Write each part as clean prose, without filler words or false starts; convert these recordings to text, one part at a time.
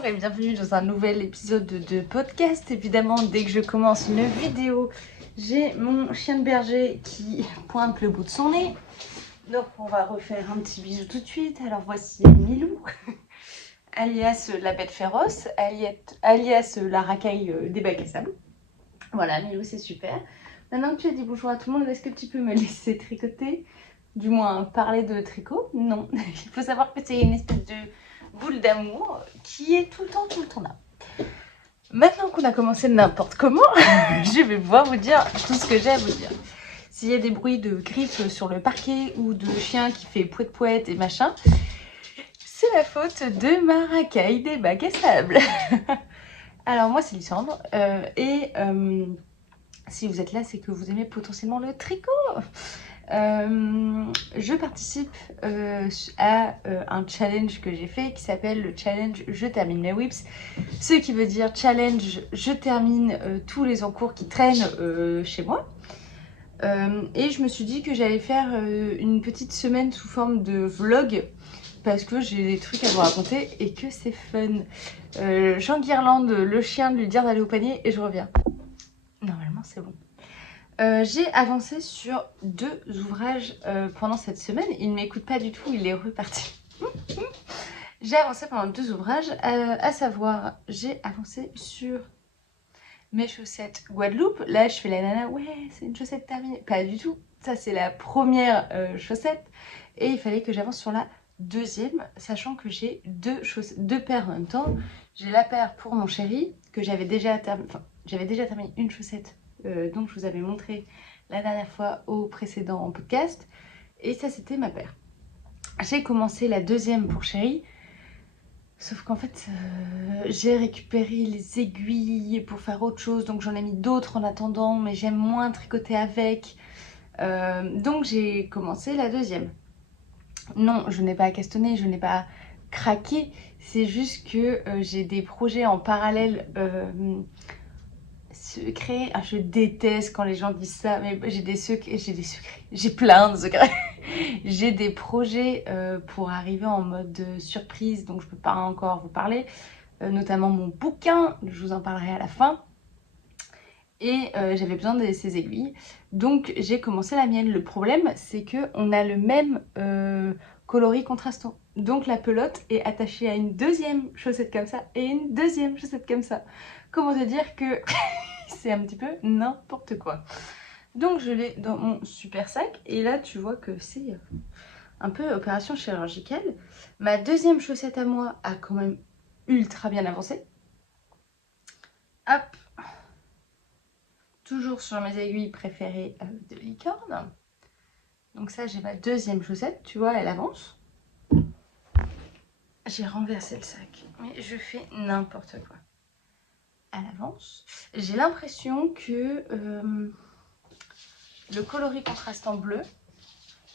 Bonjour et bienvenue dans un nouvel épisode de podcast. Évidemment, dès que je commence une vidéo, j'ai mon chien de berger qui pointe le bout de son nez. Donc on va refaire un petit bisou tout de suite. Alors voici Milou, alias la bête féroce, alias la racaille des bacs à sable. Voilà, Milou, c'est super. Maintenant que tu as dit bonjour à tout le monde, est-ce que tu peux me laisser tricoter? Du moins parler de tricot? Non. Il faut savoir que c'est une espèce de boule d'amour qui est tout le temps là. Maintenant qu'on a commencé n'importe comment, je vais pouvoir vous dire tout ce que j'ai à vous dire. S'il y a des bruits de griffes sur le parquet ou de chien qui fait pouet-pouet et machin, c'est la faute de ma racaille des bacs à sable. Alors moi c'est Lysandre si vous êtes là, c'est que vous aimez potentiellement le tricot. Je participe à un challenge que j'ai fait qui s'appelle le challenge Je termine mes whips. Ce qui veut dire challenge je termine tous les encours qui traînent chez moi. Et je me suis dit que j'allais faire une petite semaine sous forme de vlog parce que j'ai des trucs à vous raconter et que c'est fun. J'enguirlande le chien de lui dire d'aller au panier et je reviens. Normalement c'est bon. J'ai avancé sur 2 ouvrages pendant cette semaine. Il ne m'écoute pas du tout, il est reparti. J'ai avancé pendant 2 ouvrages, à savoir, j'ai avancé sur mes chaussettes Guadeloupe. Là, je fais la nana, ouais, c'est une chaussette terminée. Pas du tout, ça c'est la première chaussette. Et il fallait que j'avance sur la deuxième, sachant que j'ai 2 paires en même temps. J'ai la paire pour mon chéri, que j'avais déjà terminé une chaussette. Donc je vous avais montré la dernière fois au précédent podcast. Et ça c'était ma paire. J'ai commencé la deuxième pour chéri. Sauf qu'en fait j'ai récupéré les aiguilles pour faire autre chose. Donc j'en ai mis d'autres en attendant. Mais j'aime moins tricoter avec. Donc j'ai commencé la deuxième. Non, je n'ai pas castonné, je n'ai pas craqué. C'est juste que j'ai des projets en parallèle secret. Ah, je déteste quand les gens disent ça, mais j'ai des secrets, j'ai plein de secrets. J'ai des projets pour arriver en mode surprise, donc je peux pas encore vous parler, notamment mon bouquin, je vous en parlerai à la fin. Et j'avais besoin de ces aiguilles, donc j'ai commencé la mienne. Le problème, c'est que on a le même coloris contrastant, donc la pelote est attachée à une deuxième chaussette comme ça et une deuxième chaussette comme ça. Comment te dire que c'est un petit peu n'importe quoi. Donc je l'ai dans mon super sac et là tu vois que c'est un peu opération chirurgicale. Ma deuxième chaussette à moi a quand même ultra bien avancé. Hop, toujours sur mes aiguilles préférées de licorne. Donc ça j'ai ma deuxième chaussette, tu vois elle avance. J'ai renversé le sac, mais je fais n'importe quoi. Elle avance. J'ai l'impression que le coloris contrastant bleu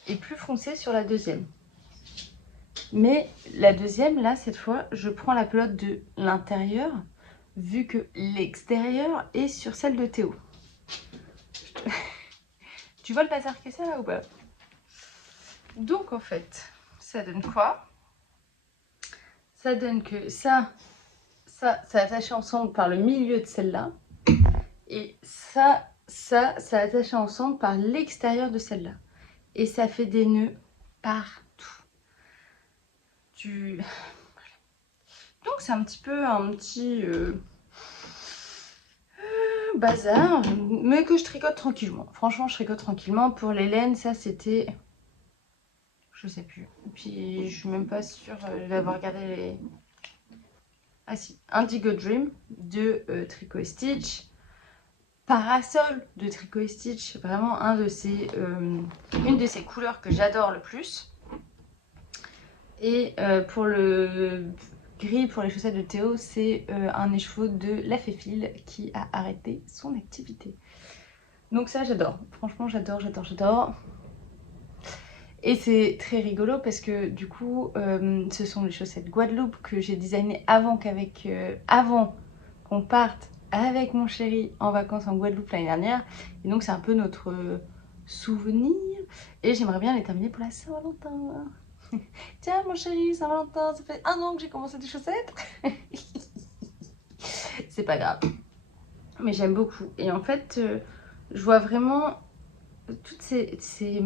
est plus foncé sur la deuxième. Mais la deuxième, là, cette fois, je prends la pelote de l'intérieur, vu que l'extérieur est sur celle de Théo. Tu vois le bazar que c'est là ou pas? Donc en fait, ça donne quoi? Ça donne que ça c'est attaché ensemble par le milieu de celle-là. Et ça c'est attaché ensemble par l'extérieur de celle-là. Et ça fait des nœuds partout. Donc c'est un petit bazar, mais que je tricote tranquillement. Franchement, je tricote tranquillement. Pour les laines, ça c'était... Je sais plus. Et puis je suis même pas sûre d'avoir regardé les... Ah si, Indigo Dream de Tricot et Stitch. Parasol de Tricot et Stitch, vraiment une de ces couleurs que j'adore le plus. Et pour le gris, pour les chaussettes de Théo, c'est un écheveau de la Féfile qui a arrêté son activité. Donc ça j'adore, franchement j'adore. Et c'est très rigolo parce que du coup ce sont les chaussettes Guadeloupe que j'ai designées avant qu'on parte avec mon chéri en vacances en Guadeloupe l'année dernière. Et donc c'est un peu notre souvenir. Et j'aimerais bien les terminer pour la Saint-Valentin. Tiens mon chéri, Saint-Valentin, ça fait 1 an que j'ai commencé des chaussettes. c'est pas grave. Mais j'aime beaucoup. Et en fait, je vois vraiment toutes ces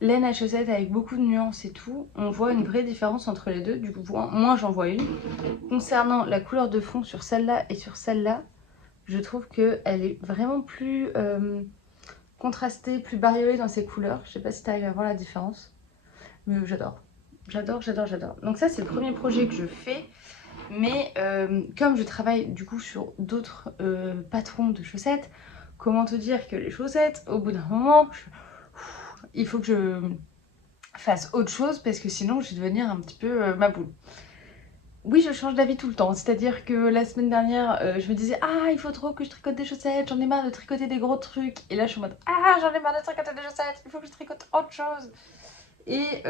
laines à chaussettes avec beaucoup de nuances et tout. On voit une vraie différence entre les deux. Du coup, moi j'en vois une. Concernant la couleur de fond sur celle-là et sur celle-là, je trouve qu'elle est vraiment plus contrastée, plus bariolée dans ses couleurs. Je sais pas si tu arrives à voir la différence. Mais j'adore. J'adore, j'adore, j'adore. Donc ça, c'est le premier projet que je fais. Mais comme je travaille du coup sur d'autres patrons de chaussettes, comment te dire que les chaussettes, au bout d'un moment, il faut que je fasse autre chose parce que sinon je vais devenir un petit peu ma boule. Oui, je change d'avis tout le temps. C'est-à-dire que la semaine dernière, je me disais ah, il faut trop que je tricote des chaussettes, j'en ai marre de tricoter des gros trucs. Et là, je suis en mode ah, j'en ai marre de tricoter des chaussettes, il faut que je tricote autre chose. Et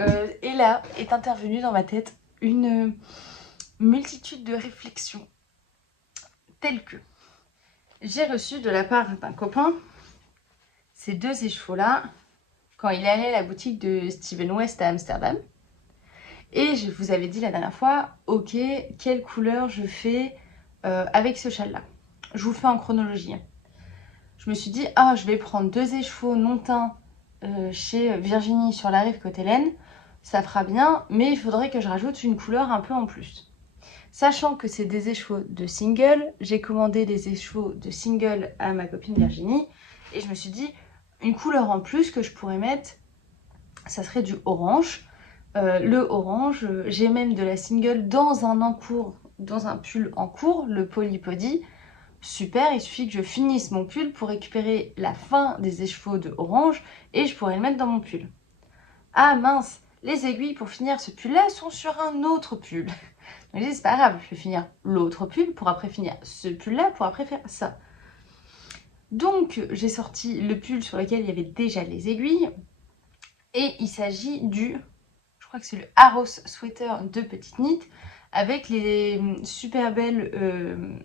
là est intervenue dans ma tête une multitude de réflexions telles que j'ai reçu de la part d'un copain ces deux écheveaux-là quand il allait à la boutique de Steven West à Amsterdam. Et je vous avais dit la dernière fois, ok, quelle couleur je fais avec ce châle-là. Je vous fais en chronologie. Je me suis dit, ah, je vais prendre deux écheveaux non teints chez Virginie sur la rive côté laine. Ça fera bien, mais il faudrait que je rajoute une couleur un peu en plus. Sachant que c'est des écheveaux de single, j'ai commandé des écheveaux de single à ma copine Virginie. Et je me suis dit, une couleur en plus que je pourrais mettre, ça serait du orange. Le orange, j'ai même de la single dans un encours, dans un pull en cours, le Polypody. Super, il suffit que je finisse mon pull pour récupérer la fin des écheveaux de orange et je pourrais le mettre dans mon pull. Ah mince, les aiguilles pour finir ce pull là sont sur un autre pull. Donc je dis c'est pas grave, je vais finir l'autre pull pour après finir ce pull là pour après faire ça. Donc j'ai sorti le pull sur lequel il y avait déjà les aiguilles et il s'agit du, je crois que c'est le Aros Sweater de Petite Knit avec les super belles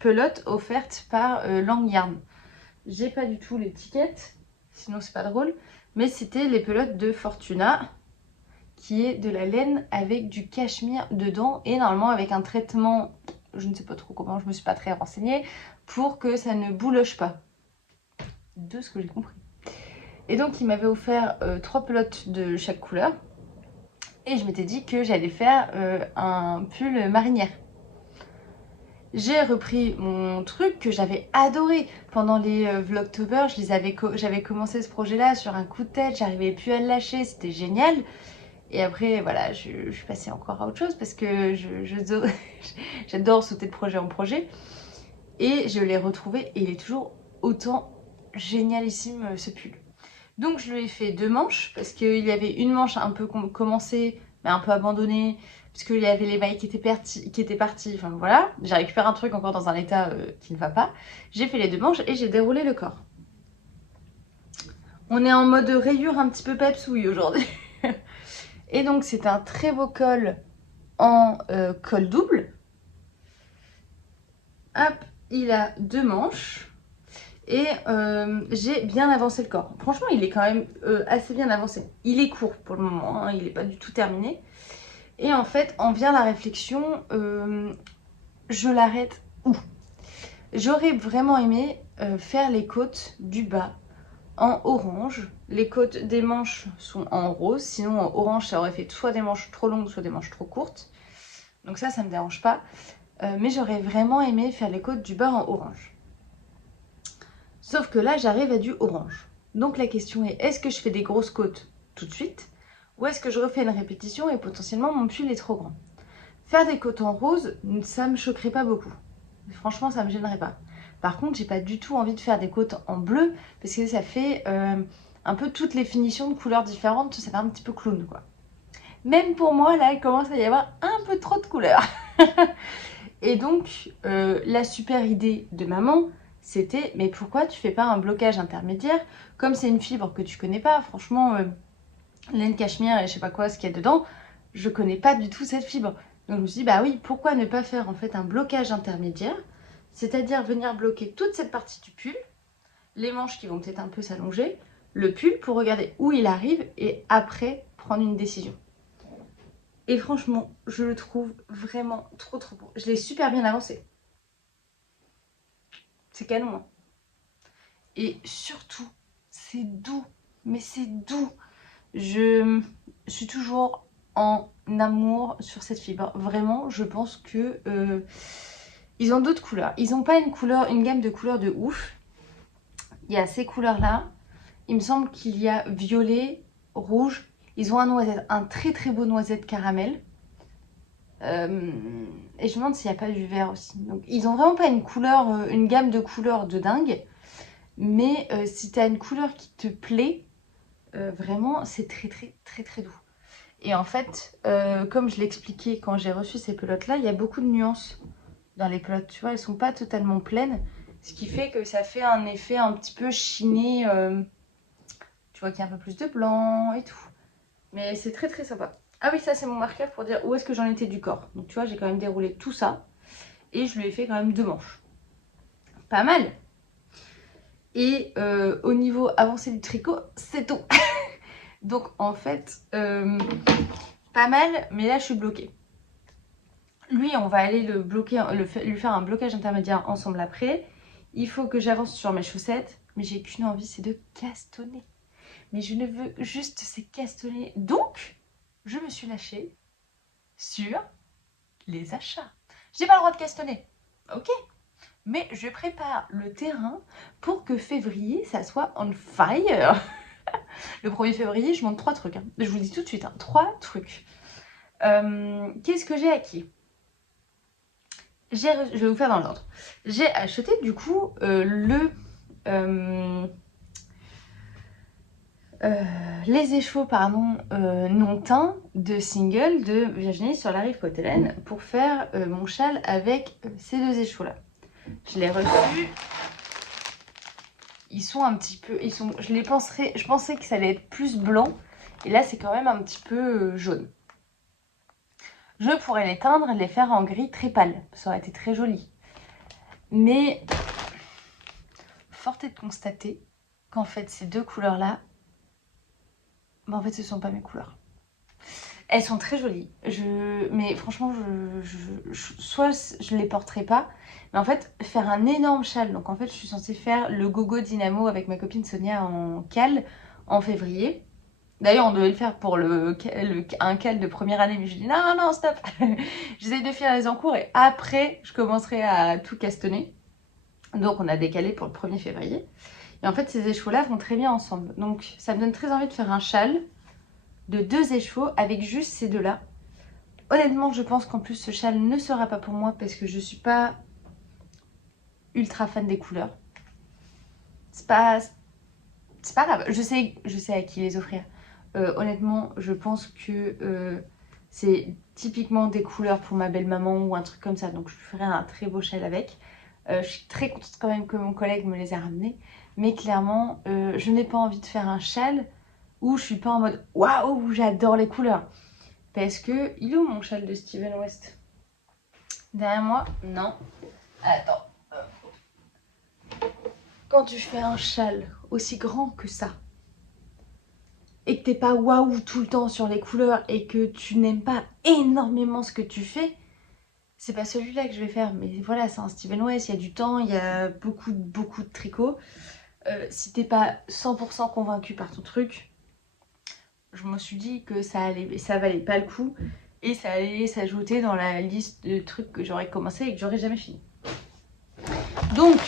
pelotes offertes par Lang Yarn. J'ai pas du tout l'étiquette, sinon c'est pas drôle, mais c'était les pelotes de Fortuna, qui est de la laine avec du cachemire dedans et normalement avec un traitement, je ne sais pas trop comment, je me suis pas très renseignée, pour que ça ne bouloche pas, de ce que j'ai compris. Et donc il m'avait offert 3 pelotes de chaque couleur et je m'étais dit que j'allais faire un pull marinière. J'ai repris mon truc que j'avais adoré pendant les Vlogtober. J'avais commencé ce projet-là sur un coup de tête, j'arrivais plus à le lâcher, c'était génial. Et après, voilà, je suis passée encore à autre chose parce que j'adore sauter de projet en projet. Et je l'ai retrouvé et il est toujours autant génialissime ce pull. Donc je lui ai fait 2 manches parce qu'il y avait une manche un peu commencée mais un peu abandonnée parce qu'il y avait les mailles qui étaient parties, enfin voilà. J'ai récupéré un truc encore dans un état qui ne va pas. J'ai fait les 2 manches et j'ai déroulé le corps. On est en mode rayure un petit peu pepsouille aujourd'hui. Et donc c'est un très beau col en col double. Hop, il a 2 manches. Et j'ai bien avancé le corps. Franchement, il est quand même assez bien avancé. Il est court pour le moment, hein, il n'est pas du tout terminé. Et en fait, en vient la réflexion, je l'arrête où? J'aurais vraiment aimé faire les côtes du bas en orange. Les côtes des manches sont en rose, sinon en orange, ça aurait fait soit des manches trop longues, soit des manches trop courtes. Donc ça me dérange pas. Mais j'aurais vraiment aimé faire les côtes du bas en orange. Sauf que là, j'arrive à du orange. Donc la question est que je fais des grosses côtes tout de suite ou est-ce que je refais une répétition et potentiellement mon pull est trop grand? Faire des côtes en rose, ça me choquerait pas beaucoup. Franchement, ça me gênerait pas. Par contre, j'ai pas du tout envie de faire des côtes en bleu parce que ça fait un peu toutes les finitions de couleurs différentes, ça fait un petit peu clown quoi. Même pour moi, là, il commence à y avoir un peu trop de couleurs. Et donc, la super idée de maman, c'était, mais pourquoi tu fais pas un blocage intermédiaire? Comme c'est une fibre que tu connais pas, franchement, laine cachemire et je sais pas quoi, ce qu'il y a dedans, je connais pas du tout cette fibre. Donc je me suis dit, bah oui, pourquoi ne pas faire en fait un blocage intermédiaire? C'est-à-dire venir bloquer toute cette partie du pull, les manches qui vont peut-être un peu s'allonger, le pull pour regarder où il arrive et après prendre une décision. Et franchement, je le trouve vraiment trop beau. Je l'ai super bien avancé. C'est canon, hein. Et surtout, c'est doux. Mais c'est doux. Je suis toujours en amour sur cette fibre. Vraiment, je pense que ils ont d'autres couleurs. Ils n'ont pas une gamme de couleurs de ouf. Il y a ces couleurs-là. Il me semble qu'il y a violet, rouge. Ils ont un noisette, un très beau noisette caramel. Et je me demande s'il n'y a pas du vert aussi. Donc, ils ont vraiment pas une gamme de couleurs de dingue. Mais si tu as une couleur qui te plaît, vraiment, c'est très doux. Et en fait, comme je l'expliquais quand j'ai reçu ces pelotes-là, il y a beaucoup de nuances dans les pelotes. Tu vois, elles sont pas totalement pleines. Ce qui fait que ça fait un effet un petit peu chiné. Tu vois qu'il y a un peu plus de blanc et tout. Mais c'est très sympa. Ah oui, ça c'est mon marqueur pour dire où est-ce que j'en étais du corps. Donc tu vois, j'ai quand même déroulé tout ça. Et je lui ai fait quand même 2 manches. Pas mal. Et au niveau avancé du tricot, c'est tout. Donc en fait, pas mal, mais là je suis bloquée. Lui, on va aller le bloquer, lui faire un blocage intermédiaire ensemble après. Il faut que j'avance sur mes chaussettes, mais j'ai qu'une envie, c'est de castonner. Mais je ne veux juste ces castonner. Donc, je me suis lâchée sur les achats. Je n'ai pas le droit de castonner, ok, mais je prépare le terrain pour que février, ça soit on fire. Le 1er février, je monte 3 trucs. Hein. Je vous dis tout de suite, 3 trucs. Qu'est-ce que j'ai acquis? Je vais vous faire dans l'ordre. J'ai acheté du coup les échevaux non teints de single de Virginie sur la rive Cottelaine pour faire mon châle avec ces 2 échevaux là. Je l'ai reçu. Ils sont un petit peu, je pensais que ça allait être plus blanc et là c'est quand même un petit peu jaune. Je pourrais les teindre et les faire en gris très pâle, ça aurait été très joli. Mais fort est de constater qu'en fait ces 2 couleurs là, en fait ce sont pas mes couleurs. Elles sont très jolies, mais franchement soit je les porterai pas, mais en fait faire un énorme châle, donc en fait je suis censée faire le gogo dynamo avec ma copine Sonia en cal en février. D'ailleurs, on devait le faire pour un cal de première année, mais je dis non, stop. J'essaie de finir les encours et après, je commencerai à tout castonner. Donc, on a décalé pour le 1er février. Et en fait, ces échevaux-là vont très bien ensemble. Donc, ça me donne très envie de faire un châle de 2 échevaux avec juste ces 2-là. Honnêtement, je pense qu'en plus, ce châle ne sera pas pour moi parce que je suis pas ultra fan des couleurs. C'est pas grave. Je sais à qui les offrir. Honnêtement, je pense que c'est typiquement des couleurs pour ma belle-maman ou un truc comme ça. Donc, je ferai un très beau châle avec. Je suis très contente quand même que mon collègue me les ait ramenés. Mais clairement, je n'ai pas envie de faire un châle où je suis pas en mode « Waouh, j'adore les couleurs !» Parce que, il est où mon châle de Steven West? Derrière moi? Non. Attends. Quand tu fais un châle aussi grand que ça, et que t'es pas waouh tout le temps sur les couleurs et que tu n'aimes pas énormément ce que tu fais, c'est pas celui-là que je vais faire. Mais voilà, c'est un Steven West, il y a du temps, il y a beaucoup de tricot. Si t'es pas 100% convaincu par ton truc, je me suis dit que ça valait pas le coup et ça allait s'ajouter dans la liste de trucs que j'aurais commencé et que j'aurais jamais fini. Donc,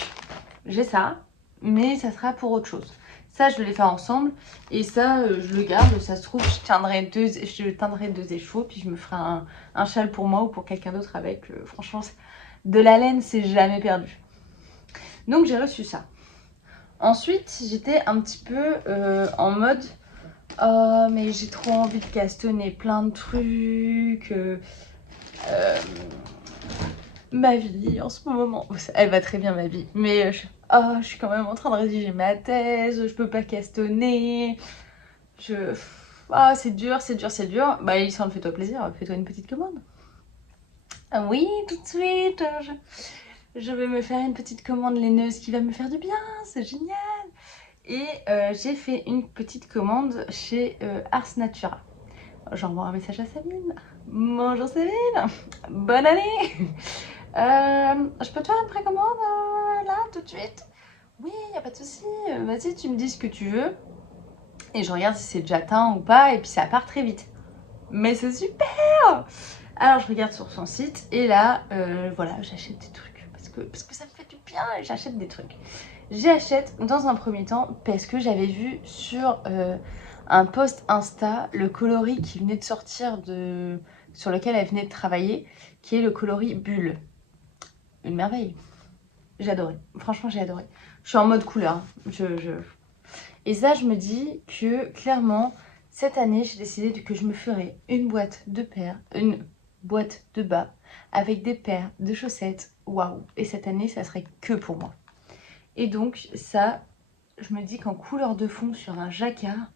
j'ai ça, mais ça sera pour autre chose. Ça, je vais les faire ensemble. Et ça, je le garde. Ça se trouve, je teindrai 2 échevaux. Puis je me ferai un châle pour moi ou pour quelqu'un d'autre avec. Franchement, de la laine, c'est jamais perdu. Donc, j'ai reçu ça. Ensuite, j'étais un petit peu en mode... Oh, mais j'ai trop envie de castonner plein de trucs. Ma vie en ce moment, elle va très bien ma vie, mais je suis quand même en train de rédiger ma thèse, je peux pas castonner, c'est dur. Bah Alexandre, fais-toi plaisir, fais-toi une petite commande. Ah oui, tout de suite, je vais me faire une petite commande laineuse qui va me faire du bien, c'est génial. Et j'ai fait une petite commande chez Ars Natura. J'envoie un message à Sabine. Bonjour Sabine, bonne année. Je peux te faire une précommande là tout de suite? Oui, y a pas de souci. Vas-y, tu me dis ce que tu veux et je regarde si c'est déjà atteint ou pas et puis ça part très vite. Mais c'est super. Alors je regarde sur son site et là, voilà, j'achète des trucs parce que ça me fait du bien et j'achète des trucs. J'achète dans un premier temps parce que j'avais vu sur un post Insta le coloris qui venait de sortir sur lequel elle venait de travailler, qui est le coloris Bulle. Une merveille. J'ai adoré. Franchement, j'ai adoré. Je suis en mode couleur. Et ça, je me dis que clairement, cette année, j'ai décidé que je me ferais une boîte de bas avec des paires de chaussettes. Waouh! Et cette année, ça serait que pour moi. Et donc, ça, je me dis qu'en couleur de fond sur un jacquard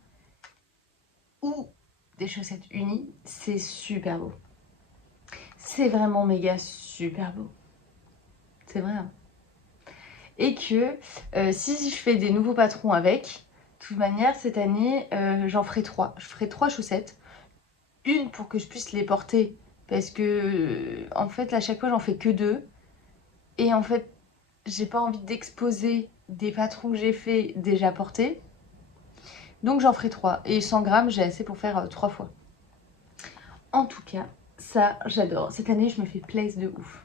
ou des chaussettes unies, c'est super beau. C'est vraiment méga super beau. C'est vrai. Hein. Et que si je fais des nouveaux patrons avec, de toute manière, cette année, j'en ferai 3. Je ferai 3 chaussettes. Une pour que je puisse les porter. Parce que, en fait, à chaque fois, j'en fais que 2. Et en fait, j'ai pas envie d'exposer des patrons que j'ai fait déjà portés. Donc j'en ferai 3. Et 100 grammes, j'ai assez pour faire 3 fois. En tout cas, ça, j'adore. Cette année, je me fais plaisir de ouf.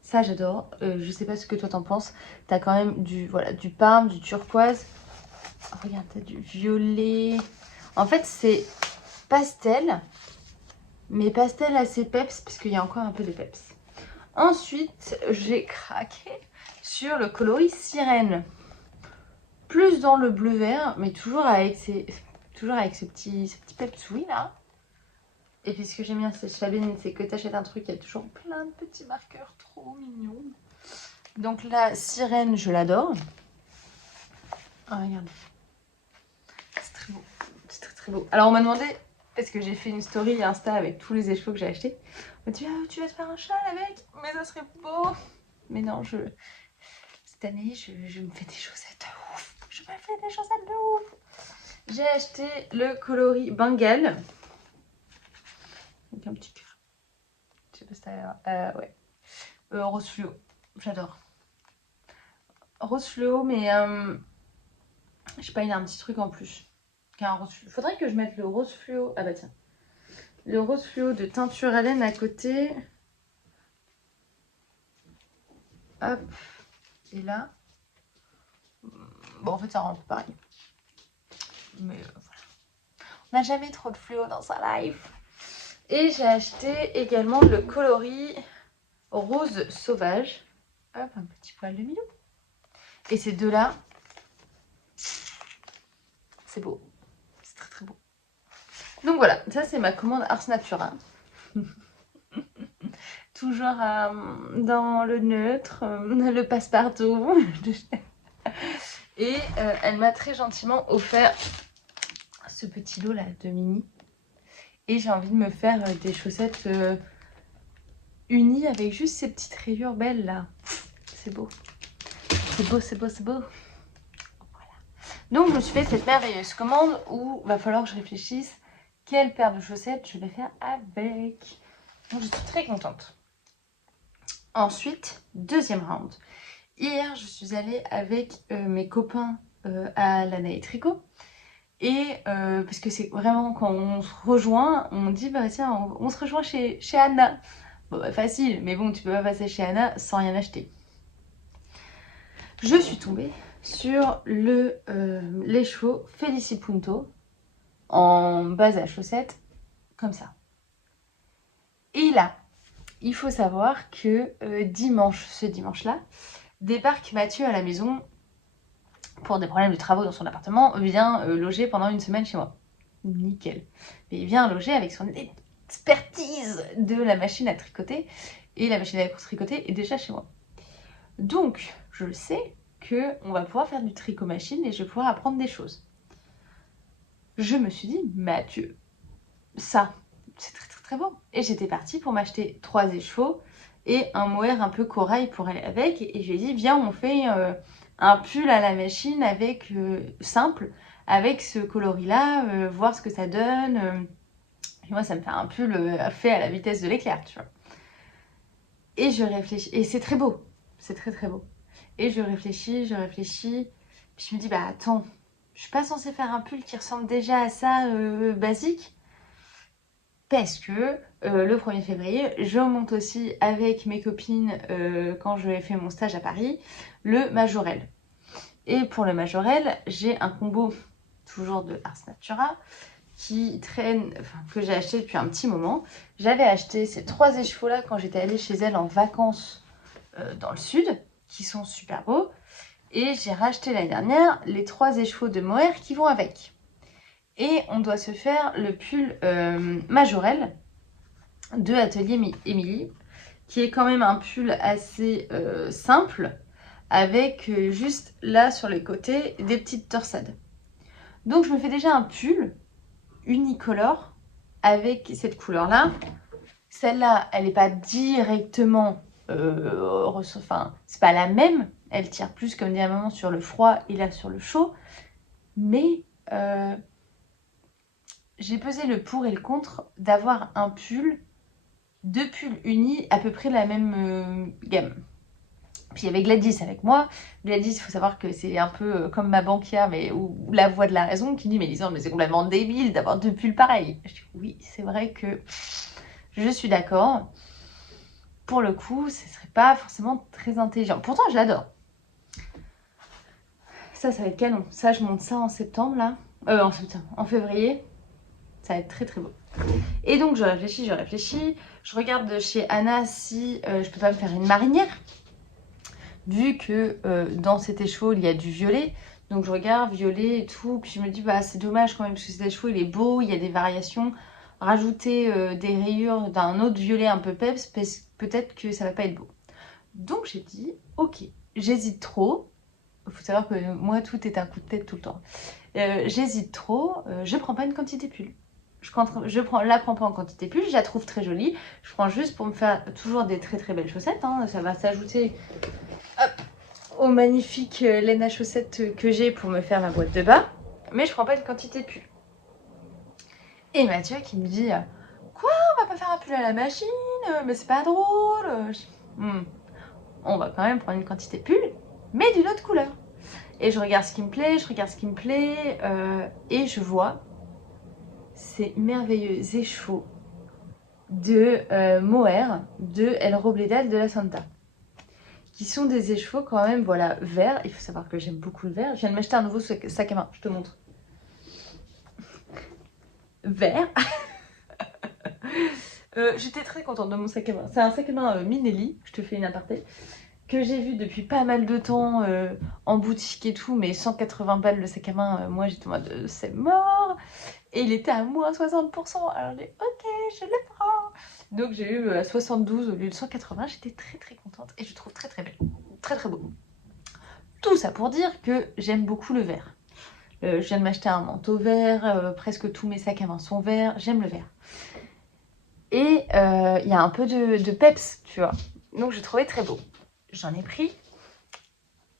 Ça, j'adore. Je sais pas ce que toi t'en penses. T'as quand même du parme, du turquoise. Oh, regarde, t'as du violet. En fait, c'est pastel. Mais pastel assez peps, parce qu'il y a encore un peu de peps. Ensuite, j'ai craqué sur le coloris sirène. Plus dans le bleu-vert, mais toujours avec ce petit peps oui là. Et puis ce que j'aime bien chez Sabine, c'est que t'achètes un truc, il y a toujours plein de petits marqueurs trop mignons. Donc la sirène, je l'adore. Ah, regardez. C'est très beau. C'est très très beau. Alors on m'a demandé, parce que j'ai fait une story Insta avec tous les écheveaux que j'ai achetés. On m'a dit, ah, tu vas te faire un châle avec? Mais ça serait beau. Mais non, cette année, je me fais des chaussettes de ouf. Je me fais des chaussettes de ouf. J'ai acheté le coloris Bengal. Avec un petit cœur. Je sais pas si t'as... ouais. Rose fluo. J'adore. Rose fluo, mais... je sais pas, il y a un petit truc en plus. Qu'un rose fluo. Faudrait que je mette le rose fluo... Ah bah tiens. Le rose fluo de teinture à laine à côté. Hop. Et là... Bon, en fait, ça rend pareil. Mais voilà. On n'a jamais trop de fluo dans sa life. Et j'ai acheté également le coloris rose sauvage. Hop, un petit poil de milou. Et ces deux-là, c'est beau. C'est très très beau. Donc voilà, ça c'est ma commande Ars Natura. Toujours dans le neutre, le passe-partout. Et elle m'a très gentiment offert ce petit lot là de mini. Et j'ai envie de me faire des chaussettes unies avec juste ces petites rayures belles là. C'est beau. C'est beau, c'est beau, c'est beau. Voilà. Donc je me suis fait cette merveilleuse commande où va falloir que je réfléchisse quelle paire de chaussettes je vais faire avec. Donc je suis très contente. Ensuite, deuxième round. Hier, je suis allée avec mes copains à la Naï Tricot. Et parce que c'est vraiment quand on se rejoint, on dit bah tiens, on se rejoint chez Anna. Bon bah facile, mais bon, tu peux pas passer chez Anna sans rien acheter. Je suis tombée sur l'écheveau Felicipunto en base à chaussettes, comme ça. Et là, il faut savoir que ce dimanche-là, débarque Mathieu à la maison pour des problèmes de travaux dans son appartement, vient loger pendant une semaine chez moi. Nickel. Mais il vient loger avec son expertise de la machine à tricoter. Et la machine à tricoter est déjà chez moi. Donc, je sais qu'on va pouvoir faire du tricot machine et je vais pouvoir apprendre des choses. Je me suis dit, Mathieu, ça, c'est très très très beau. Et j'étais partie pour m'acheter 3 écheveaux et un mohair un peu corail pour aller avec. Et je lui ai dit, viens, on fait un pull à la machine avec simple, avec ce coloris-là, voir ce que ça donne. Et moi, ça me fait un pull fait à la vitesse de l'éclair, tu vois. Et je réfléchis, et c'est très beau, c'est très très beau. Et je réfléchis, puis je me dis, bah attends, je suis pas censée faire un pull qui ressemble déjà à ça, basique. Parce que le 1er février, je monte aussi avec mes copines, quand je fait mon stage à Paris, le Majorel. Et pour le Majorel, j'ai un combo, toujours de Ars Natura, qui traîne, enfin, que j'ai acheté depuis un petit moment. J'avais acheté ces 3 écheveaux-là quand j'étais allée chez elle en vacances dans le sud, qui sont super beaux. Et j'ai racheté l'année dernière les 3 écheveaux de Mohair qui vont avec. Et on doit se faire le pull Majorel de Atelier Émilie, qui est quand même un pull assez simple, avec juste là sur les côtés des petites torsades. Donc je me fais déjà un pull unicolore avec cette couleur-là. Celle-là, elle n'est pas directement... enfin, c'est pas la même. Elle tire plus, comme dit à maman, sur le froid et là sur le chaud. Mais j'ai pesé le pour et le contre d'avoir un pull, 2 pulls unis à peu près la même gamme. Puis il y avait Gladys avec moi. Gladys, il faut savoir que c'est un peu comme ma banquière, mais ou la voix de la raison, qui dit mais Lisande, mais c'est complètement débile d'avoir 2 pulls pareils. Je dis oui, c'est vrai que je suis d'accord. Pour le coup, ce serait pas forcément très intelligent. Pourtant, je l'adore. Ça va être canon. Ça, je monte ça en septembre, là. En février. Ça va être très très beau. Et donc, je réfléchis. Je regarde chez Anna si je peux pas me faire une marinière. Vu que dans cet écheveau, il y a du violet. Donc, je regarde violet et tout. Puis, je me dis, bah, c'est dommage quand même, parce que cet écheveau, il est beau. Il y a des variations. Rajouter des rayures d'un autre violet un peu peps, parce que peut-être que ça va pas être beau. Donc, j'ai dit, ok, j'hésite trop. Il faut savoir que moi, tout est un coup de tête tout le temps. J'hésite trop. Je prends pas une quantité pull. La prends pas en quantité pull. Je la trouve très jolie. Je prends juste pour me faire toujours des très très belles chaussettes. Hein. Ça va s'ajouter aux magnifiques laine à chaussettes que j'ai pour me faire ma boîte de bas. Mais je prends pas une quantité de pull. Et Mathieu qui me dit, quoi, on va pas faire un pull à la machine, mais c'est pas drôle. On va quand même prendre une quantité de pull, mais d'une autre couleur. Et je regarde ce qui me plaît, et je vois ces merveilleux écheveaux de Mohair de El Robledal de la Santa, qui sont des écheveaux quand même, voilà, verts. Il faut savoir que j'aime beaucoup le vert. Je viens de m'acheter un nouveau sac à main, je te montre. Vert. J'étais très contente de mon sac à main. C'est un sac à main Minelli, je te fais une aparté, que j'ai vu depuis pas mal de temps en boutique et tout, mais 180 balles le sac à main, moi j'étais en mode c'est mort. Et il était à moins 60%, alors j'ai dit ok, je le prends. Donc j'ai eu 72 au lieu de 180, j'étais très très contente et je trouve très très belle, très très beau. Tout ça pour dire que j'aime beaucoup le vert. Je viens de m'acheter un manteau vert, presque tous mes sacs à main sont verts, j'aime le vert. Et il y a un peu de peps, tu vois. Donc je trouvais très beau. J'en ai pris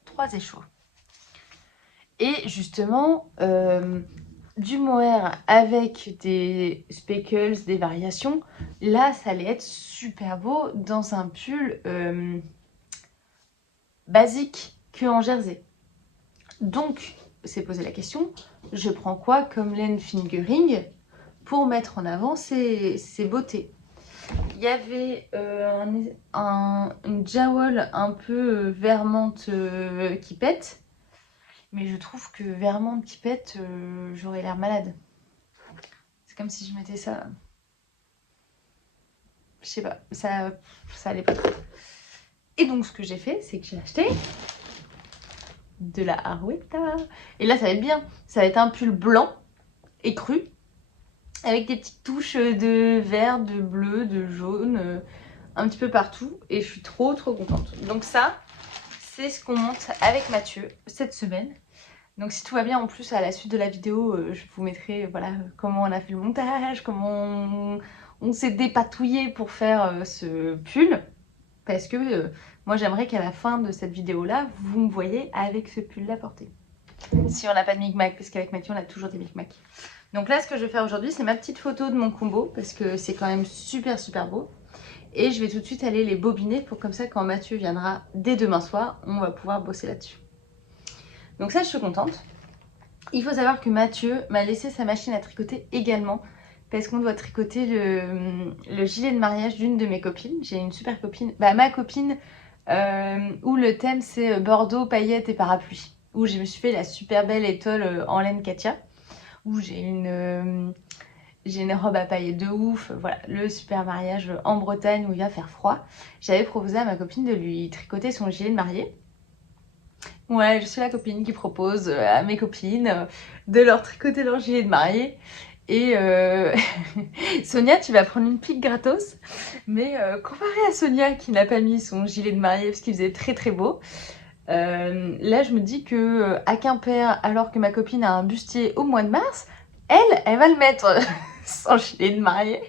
3 écheveaux. Et justement, du mohair avec des speckles, des variations, là, ça allait être super beau dans un pull basique que en jersey. Donc, c'est posé la question, je prends quoi comme laine fingering pour mettre en avant ces beautés? Il y avait une jowl un peu vermante qui pète. Mais je trouve que vermante qui pète, j'aurais l'air malade. C'est comme si je mettais ça. Je sais pas, ça allait pas trop. Et donc ce que j'ai fait, c'est que j'ai acheté de la Arwetta. Et là, ça va être bien. Ça va être un pull blanc écru avec des petites touches de vert, de bleu, de jaune, un petit peu partout. Et je suis trop trop contente. Donc ça, c'est ce qu'on monte avec Mathieu cette semaine. Donc si tout va bien, en plus à la suite de la vidéo, je vous mettrai voilà, comment on a fait le montage, comment on s'est dépatouillé pour faire ce pull. Parce que moi j'aimerais qu'à la fin de cette vidéo là, vous me voyez avec ce pull là porté. Si on n'a pas de micmac, parce qu'avec Mathieu on a toujours des micmacs. Donc là, ce que je vais faire aujourd'hui, c'est ma petite photo de mon combo parce que c'est quand même super super beau. Et je vais tout de suite aller les bobiner pour comme ça, quand Mathieu viendra dès demain soir, on va pouvoir bosser là-dessus. Donc ça, je suis contente. Il faut savoir que Mathieu m'a laissé sa machine à tricoter également parce qu'on doit tricoter le gilet de mariage d'une de mes copines. J'ai une super copine, ma copine, où le thème c'est Bordeaux, paillettes et parapluie. Où je me suis fait la super belle étole en laine Katia. Où j'ai une robe à paillettes de ouf, voilà, le super mariage en Bretagne où il va faire froid. J'avais proposé à ma copine de lui tricoter son gilet de mariée. Ouais, je suis la copine qui propose à mes copines de leur tricoter leur gilet de mariée. Et Sonia, tu vas prendre une pique gratos. Mais comparé à Sonia qui n'a pas mis son gilet de mariée parce qu'il faisait très très beau, là je me dis que à Quimper, alors que ma copine a un bustier au mois de mars, elle va le mettre son gilet de mariée.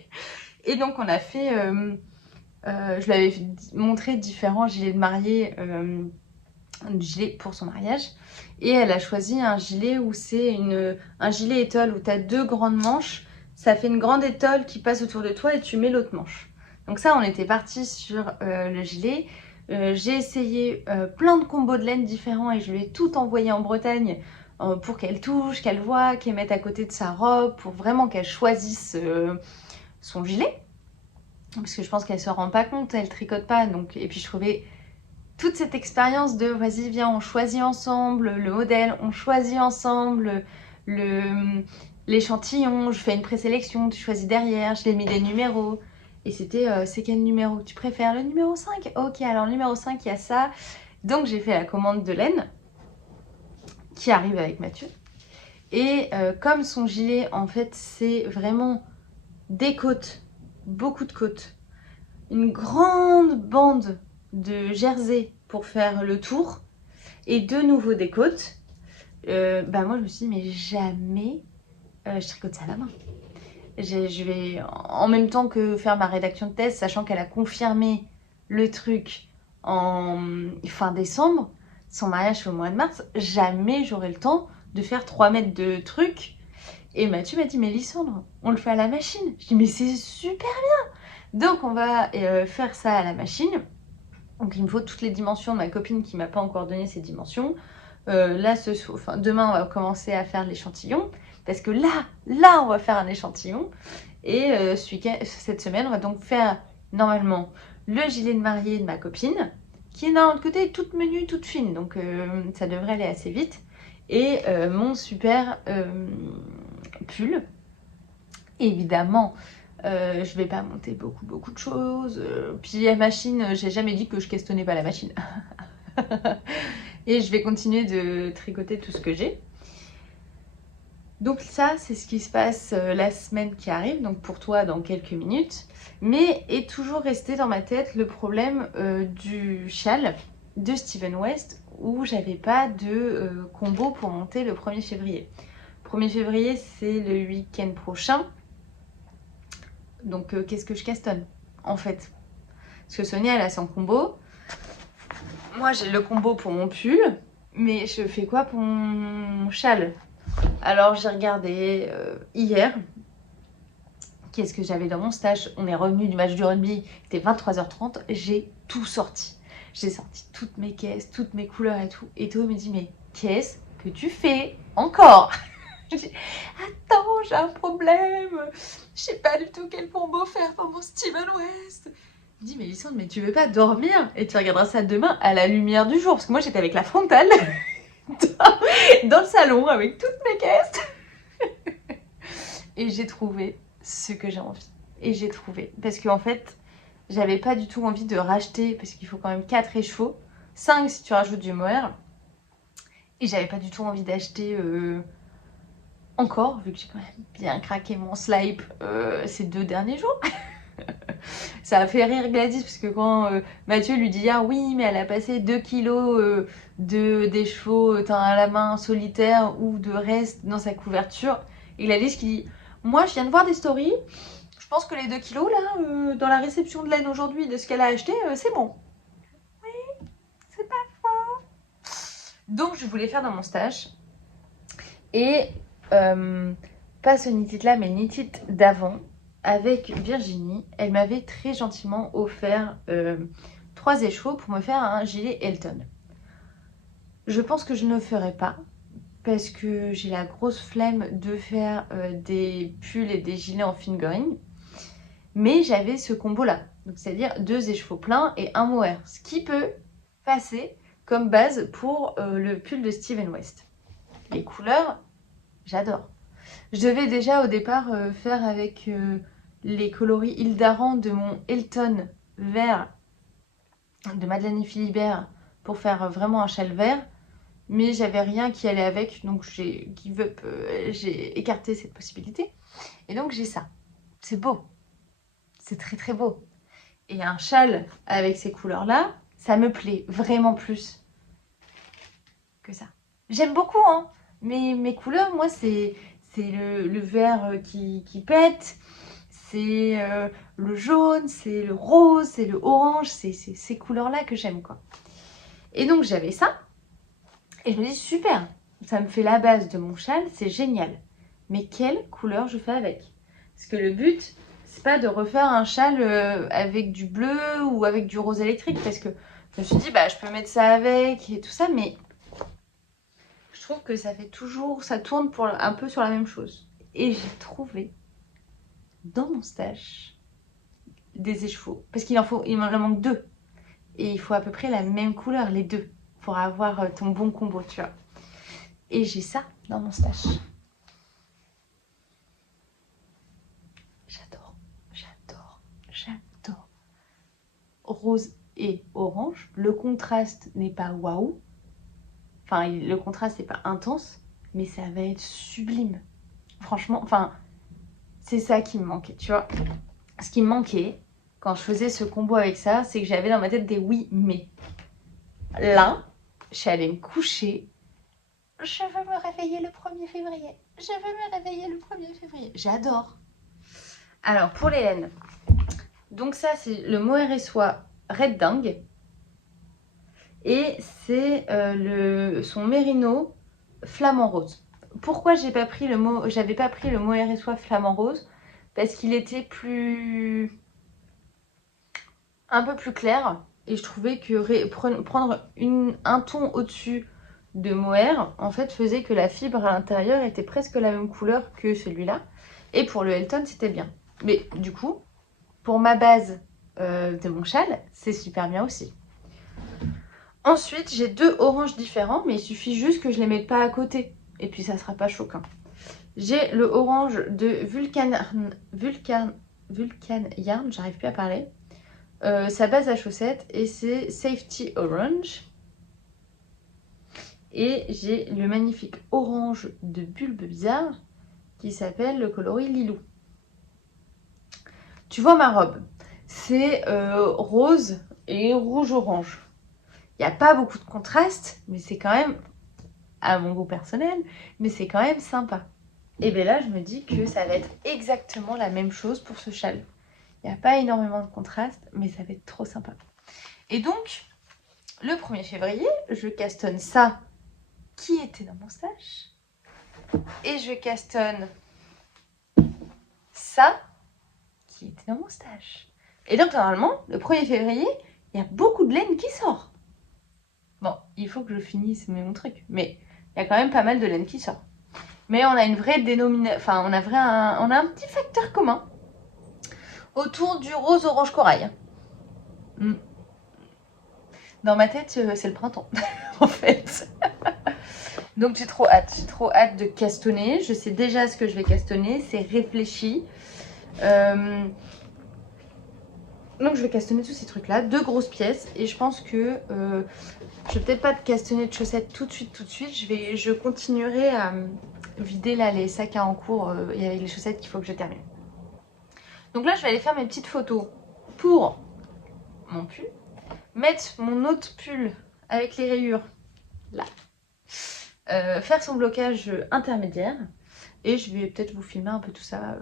Et donc on a fait, je lui avais montré différents gilets de mariée, un gilet pour son mariage. Et elle a choisi un gilet où c'est un gilet étole où tu as 2 grandes manches. Ça fait une grande étole qui passe autour de toi et tu mets l'autre manche. Donc ça, on était parti sur le gilet. J'ai essayé plein de combos de laine différents et je lui ai tout envoyé en Bretagne pour qu'elle touche, qu'elle voit, qu'elle mette à côté de sa robe, pour vraiment qu'elle choisisse son gilet. Parce que je pense qu'elle se rend pas compte, elle tricote pas. Donc... Et puis je trouvais toute cette expérience de vas-y viens, on choisit ensemble le modèle, on choisit ensemble l'échantillon, je fais une présélection, tu choisis derrière, je l'ai mis des numéros. Et c'était c'est quel numéro que tu préfères? Le numéro 5? Ok, alors le numéro 5 il y a ça. Donc j'ai fait la commande de laine qui arrive avec Mathieu. Et comme son gilet en fait c'est vraiment des côtes, beaucoup de côtes, une grande bande de jersey pour faire le tour et de nouveau des côtes, moi je me suis dit mais jamais je tricote ça à la main. Je vais en même temps que faire ma rédaction de thèse, sachant qu'elle a confirmé le truc en fin décembre, son mariage fait au mois de mars, jamais j'aurai le temps de faire 3 mètres de trucs. Et Mathieu m'a dit mais Lysandre, on le fait à la machine. Je dis mais c'est super bien. Donc on va faire ça à la machine. Donc il me faut toutes les dimensions de ma copine qui m'a pas encore donné ces dimensions. Là, demain, on va commencer à faire l'échantillon. Parce que là, on va faire un échantillon. Et cette semaine, on va donc faire normalement le gilet de mariée de ma copine, qui est d'un autre côté toute menue, toute fine. Donc ça devrait aller assez vite. Et mon super pull. Évidemment, je vais pas monter beaucoup de choses. Puis la machine, j'ai jamais dit que je questionnais pas la machine. Et je vais continuer de tricoter tout ce que j'ai. Donc ça, c'est ce qui se passe la semaine qui arrive, donc pour toi dans quelques minutes. Mais est toujours resté dans ma tête le problème du châle de Steven West où j'avais pas de combo pour monter le 1er février. 1er février, c'est le week-end prochain. Donc qu'est-ce que je castonne en fait? Parce que Sonia, elle a son combo. Moi, j'ai le combo pour mon pull. Mais je fais quoi pour mon châle? Alors, j'ai regardé hier. Qu'est-ce que j'avais dans mon stage? On est revenu du match du rugby. Il était 23h30. J'ai tout sorti. J'ai sorti toutes mes caisses, toutes mes couleurs et tout. Et Théo me dit, mais qu'est-ce que tu fais encore? Je dis, attends, j'ai un problème. Je sais pas du tout quel combo faire pour mon Steven West. Il me dit, mais Lysandre, mais tu veux pas dormir? Et tu regarderas ça demain à la lumière du jour. Parce que moi, j'étais avec la frontale dans le salon avec toutes mes caisses. Et j'ai trouvé ce que j'ai envie. Et j'ai trouvé. Parce qu'en fait, j'avais pas du tout envie de racheter, parce qu'il faut quand même 4 écheveaux. 5 si tu rajoutes du mohair. Et j'avais pas du tout envie d'acheter encore, vu que j'ai quand même bien craqué mon slip ces 2 derniers jours. Ça a fait rire Gladys, parce que quand Mathieu lui dit « Ah oui, mais elle a passé 2 kilos des chevaux à la main solitaire ou de reste dans sa couverture », et Gladys qui dit « Moi, je viens de voir des stories, je pense que les 2 kilos, là, dans la réception de laine aujourd'hui de ce qu'elle a acheté, c'est bon. » Oui, c'est pas faux. Donc, je voulais faire dans mon stage. Et pas ce knit là, mais le knit d'avant, avec Virginie. Elle m'avait très gentiment offert 3 écheveaux pour me faire un gilet Elton. Je pense que je ne le ferai pas, parce que j'ai la grosse flemme de faire des pulls et des gilets en fingering. Mais j'avais ce combo-là, donc c'est-à-dire 2 écheveaux pleins et un mohair, ce qui peut passer comme base pour le pull de Steven West. Les couleurs, j'adore. Je devais déjà au départ faire avec les coloris Hildaran de mon Elton vert de Madeleine et Philibert pour faire vraiment un châle vert. Mais j'avais rien qui allait avec, donc j'ai give up, j'ai écarté cette possibilité. Et donc j'ai ça. C'est beau. C'est très très beau. Et un châle avec ces couleurs-là, ça me plaît vraiment plus que ça. J'aime beaucoup, hein. Mais mes couleurs, moi, c'est le vert qui pète, c'est le jaune, c'est le rose, c'est le orange, c'est ces couleurs-là que j'aime, quoi. Et donc j'avais ça. Et je me dis, super, ça me fait la base de mon châle, c'est génial. Mais quelle couleur je fais avec? Parce que le but, c'est pas de refaire un châle avec du bleu ou avec du rose électrique. Parce que je me suis dit, bah, je peux mettre ça avec et tout ça. Mais je trouve que ça fait toujours, ça tourne pour un peu sur la même chose. Et j'ai trouvé dans mon stash des écheveaux. Parce il en manque 2. Et il faut à peu près la même couleur, les 2. Pour avoir ton bon combo, tu vois. Et j'ai ça dans mon stash. J'adore, j'adore, j'adore. Rose et orange. Le contraste n'est pas waouh. Enfin, le contraste n'est pas intense, mais ça va être sublime. Franchement, enfin, c'est ça qui me manquait, tu vois. Ce qui me manquait quand je faisais ce combo avec ça, c'est que j'avais dans ma tête des oui, mais. Là, je suis allée me coucher. Je veux me réveiller le 1er février. Je veux me réveiller le 1er février. J'adore. Alors, pour les laines. Donc ça, c'est le mohair et soie Red Dingue. Et c'est son mérino flamant rose. Pourquoi j'avais pas pris le mohair et soie flamant rose? Parce qu'il était un peu plus clair. Et je trouvais que prendre un ton au-dessus de mohair, en fait, faisait que la fibre à l'intérieur était presque la même couleur que celui-là. Et pour le Elton, c'était bien. Mais du coup, pour ma base de mon châle, c'est super bien aussi. Ensuite, j'ai 2 oranges différents, mais il suffit juste que je les mette pas à côté. Et puis, ça sera pas choquant. J'ai le orange de Vulcan Yarn, j'arrive plus à parler. Sa base à chaussettes, et c'est Safety Orange. Et j'ai le magnifique orange de Bulbe Bizarre qui s'appelle le coloris Lilou. Tu vois ma robe, c'est rose et rouge-orange. Il n'y a pas beaucoup de contraste, mais c'est quand même, à mon goût personnel, mais c'est quand même sympa. Et bien là, je me dis que ça va être exactement la même chose pour ce châle. Il n'y a pas énormément de contraste, mais ça va être trop sympa. Et donc, le 1er février, je castonne ça qui était dans mon stash. Et je castonne ça qui était dans mon stash. Et donc, normalement, le 1er février, il y a beaucoup de laine qui sort. Bon, il faut que je finisse mon truc, mais il y a quand même pas mal de laine qui sort. Mais on a une vraie dénomination, enfin, on a un petit facteur commun autour du rose orange corail. Dans ma tête, c'est le printemps, en fait. Donc j'ai trop hâte de castonner. Je sais déjà ce que je vais castonner, c'est réfléchi. Donc je vais castonner tous ces trucs là, 2 grosses pièces. Et je pense que je vais peut-être pas castonner de chaussettes tout de suite. Je continuerai à vider là les sacs à en cours et avec les chaussettes qu'il faut que je termine. Donc là je vais aller faire mes petites photos pour mon pull. Mettre mon autre pull avec les rayures là. Faire son blocage intermédiaire. Et je vais peut-être vous filmer un peu tout ça.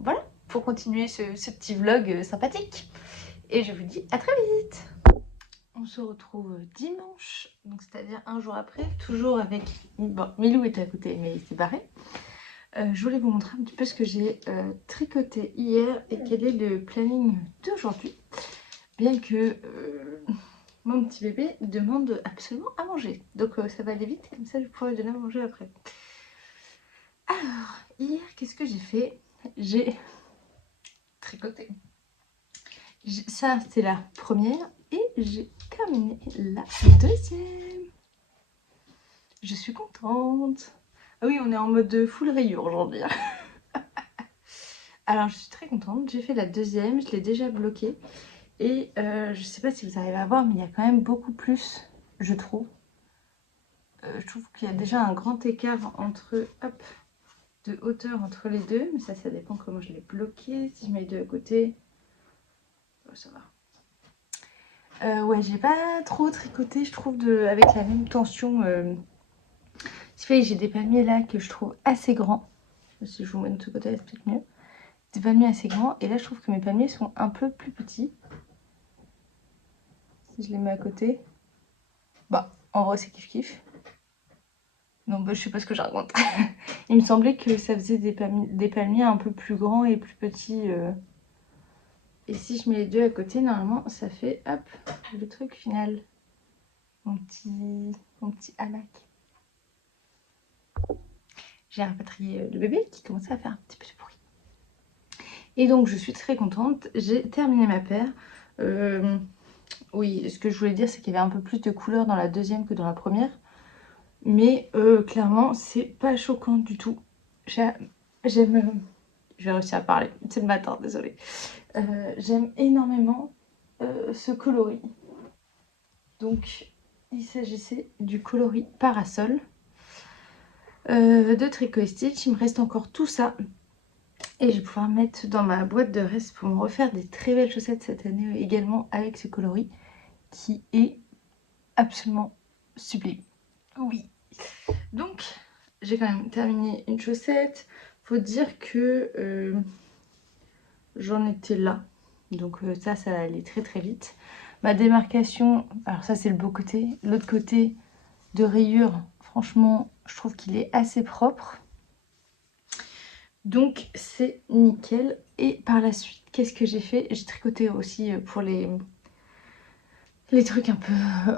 Voilà, pour continuer ce petit vlog sympathique. Et je vous dis à très vite. On se retrouve dimanche, donc c'est-à-dire un jour après, toujours avec... Bon, Milou est à côté, mais il s'est barré. Je voulais vous montrer un petit peu ce que j'ai tricoté hier et quel est le planning d'aujourd'hui. Bien que mon petit bébé demande absolument à manger. Donc ça va aller vite, comme ça je pourrai lui donner à manger après. Alors, hier, qu'est-ce que j'ai fait? J'ai tricoté. Ça, c'est la première. Et j'ai terminé la deuxième. Je suis contente. Ah oui, on est en mode full rayure aujourd'hui. Alors, je suis très contente. J'ai fait la deuxième. Je l'ai déjà bloquée. Et je sais pas si vous arrivez à voir, mais il y a quand même beaucoup plus, je trouve. Je trouve qu'il y a déjà un grand écart entre, hop, de hauteur entre les deux. Mais ça dépend comment je l'ai bloqué. Si je mets les deux à côté, oh, ça va. Ouais, j'ai pas trop tricoté, je trouve, avec la même tension. Ce qui fait que j'ai des palmiers là que je trouve assez grands. Si je vous mets de ce côté, c'est peut-être mieux. Des palmiers assez grands. Et là, je trouve que mes palmiers sont un peu plus petits. Si je les mets à côté. Bah, en vrai, c'est kiff-kiff. Non, bah, je sais pas ce que je raconte. Il me semblait que ça faisait des palmiers un peu plus grands et plus petits. Et si je mets les deux à côté, normalement, ça fait, hop, le truc final. Mon petit hamac. J'ai rapatrié le bébé qui commençait à faire un petit peu de bruit. Et donc, je suis très contente. J'ai terminé ma paire. Oui, ce que je voulais dire, c'est qu'il y avait un peu plus de couleurs dans la deuxième que dans la première. Mais clairement, c'est pas choquant du tout. J'aime... Je vais réussir à parler. C'est le matin, désolée. J'aime énormément ce coloris. Donc, il s'agissait du coloris Parasol de Tricot Stitch. Il me reste encore tout ça. Et je vais pouvoir mettre dans ma boîte de reste pour me refaire des très belles chaussettes cette année également avec ce coloris qui est absolument sublime. Oui. Donc, j'ai quand même terminé une chaussette. Faut dire que j'en étais là. Donc ça allait très très vite. Ma démarcation, alors ça c'est le beau côté. L'autre côté de rayure, franchement, je trouve qu'il est assez propre. Donc c'est nickel. Et par la suite, qu'est-ce que j'ai fait? J'ai tricoté aussi pour les trucs un peu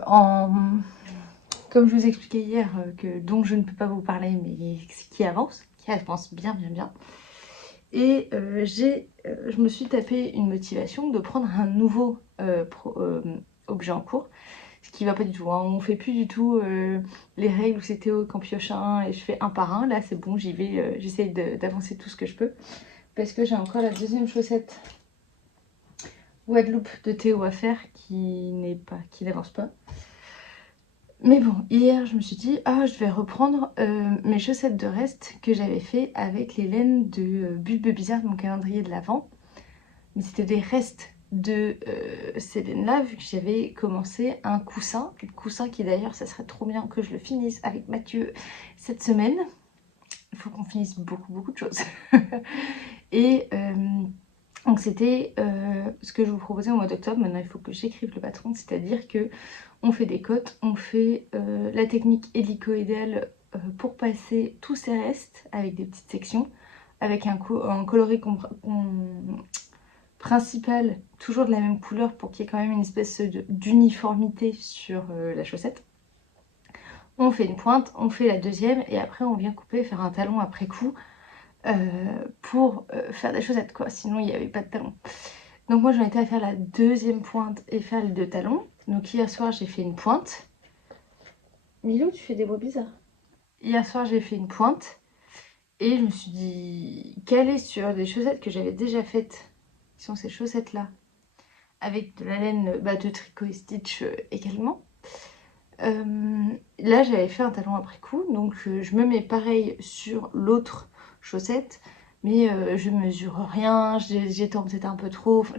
en... Comme je vous expliquais hier, dont je ne peux pas vous parler, mais qui avance bien, bien, bien. Et je me suis tapé une motivation de prendre un nouveau objet en cours. Ce qui va pas du tout, hein. On fait plus du tout les règles où c'était au Campiochin et je fais un par un. Là c'est bon, j'y vais, j'essaye d'avancer tout ce que je peux. Parce que j'ai encore la deuxième chaussette Guadeloupe de Théo à faire qui n'avance pas. Mais bon, hier je me suis dit, ah je vais reprendre mes chaussettes de reste que j'avais fait avec les laines de Bulbe Bizarre de mon calendrier de l'Avent. Mais c'était des restes de ces laines-là, vu que j'avais commencé un coussin. Le coussin qui d'ailleurs, ça serait trop bien que je le finisse avec Mathieu cette semaine. Il faut qu'on finisse beaucoup, beaucoup de choses. Et donc c'était ce que je vous proposais au mois d'octobre. Maintenant, il faut que j'écrive le patron, c'est-à-dire que on fait des cotes, on fait la technique hélicoïdale pour passer tous ces restes avec des petites sections, avec un coloris principal, toujours de la même couleur pour qu'il y ait quand même une espèce d'uniformité sur la chaussette. On fait une pointe, on fait la deuxième et après on vient couper, faire un talon après coup pour faire des chaussettes quoi, sinon il n'y avait pas de talon. Donc moi j'en étais à faire la deuxième pointe et faire les deux talons. Donc hier soir j'ai fait une pointe. Milou, tu fais des bruits bizarres. Hier soir j'ai fait une pointe et je me suis dit calée sur des chaussettes que j'avais déjà faites, qui sont ces chaussettes là, avec de la laine de Tricot Stitch également. Là j'avais fait un talon après coup, donc je me mets pareil sur l'autre chaussette, mais je mesure rien, j'étends peut-être un peu trop, enfin,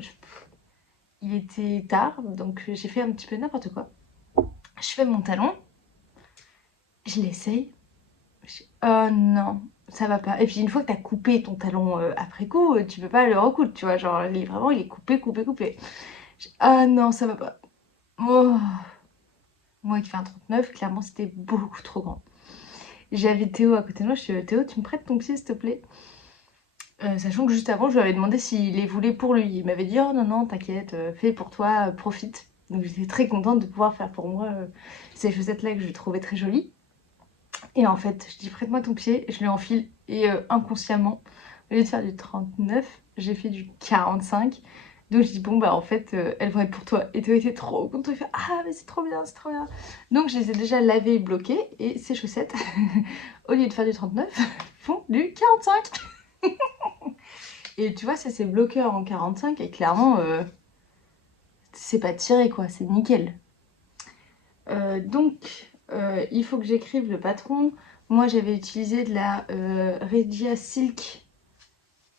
il était tard, donc j'ai fait un petit peu n'importe quoi. Je fais mon talon, je l'essaye, oh non, ça va pas. Et puis une fois que t'as coupé ton talon après coup, tu peux pas le recoudre, tu vois, genre vraiment il est coupé, coupé, coupé. Oh non, ça va pas. Oh. Moi qui fais un 39, clairement c'était beaucoup trop grand. J'avais Théo à côté de moi, je suis Théo, tu me prêtes ton pied s'il te plaît? Sachant que juste avant, je lui avais demandé s'il les voulait pour lui. Il m'avait dit, oh non, non, t'inquiète, fais pour toi, profite. Donc j'étais très contente de pouvoir faire pour moi ces chaussettes-là que je trouvais très jolies. Et en fait, je dis, prête-moi ton pied, je lui enfile. Et inconsciemment, au lieu de faire du 39, j'ai fait du 45. Donc je dis, bon, bah en fait, elles vont être pour toi. Et Théo était trop content, il fait, ah, mais c'est trop bien, c'est trop bien. Donc je les ai déjà lavées et bloquées. Et ces chaussettes, au lieu de faire du 39, font du 45. Et tu vois, ça c'est bloqueur en 45 et clairement, c'est pas tiré quoi, c'est nickel. Il faut que j'écrive le patron. Moi j'avais utilisé de la Regia Silk,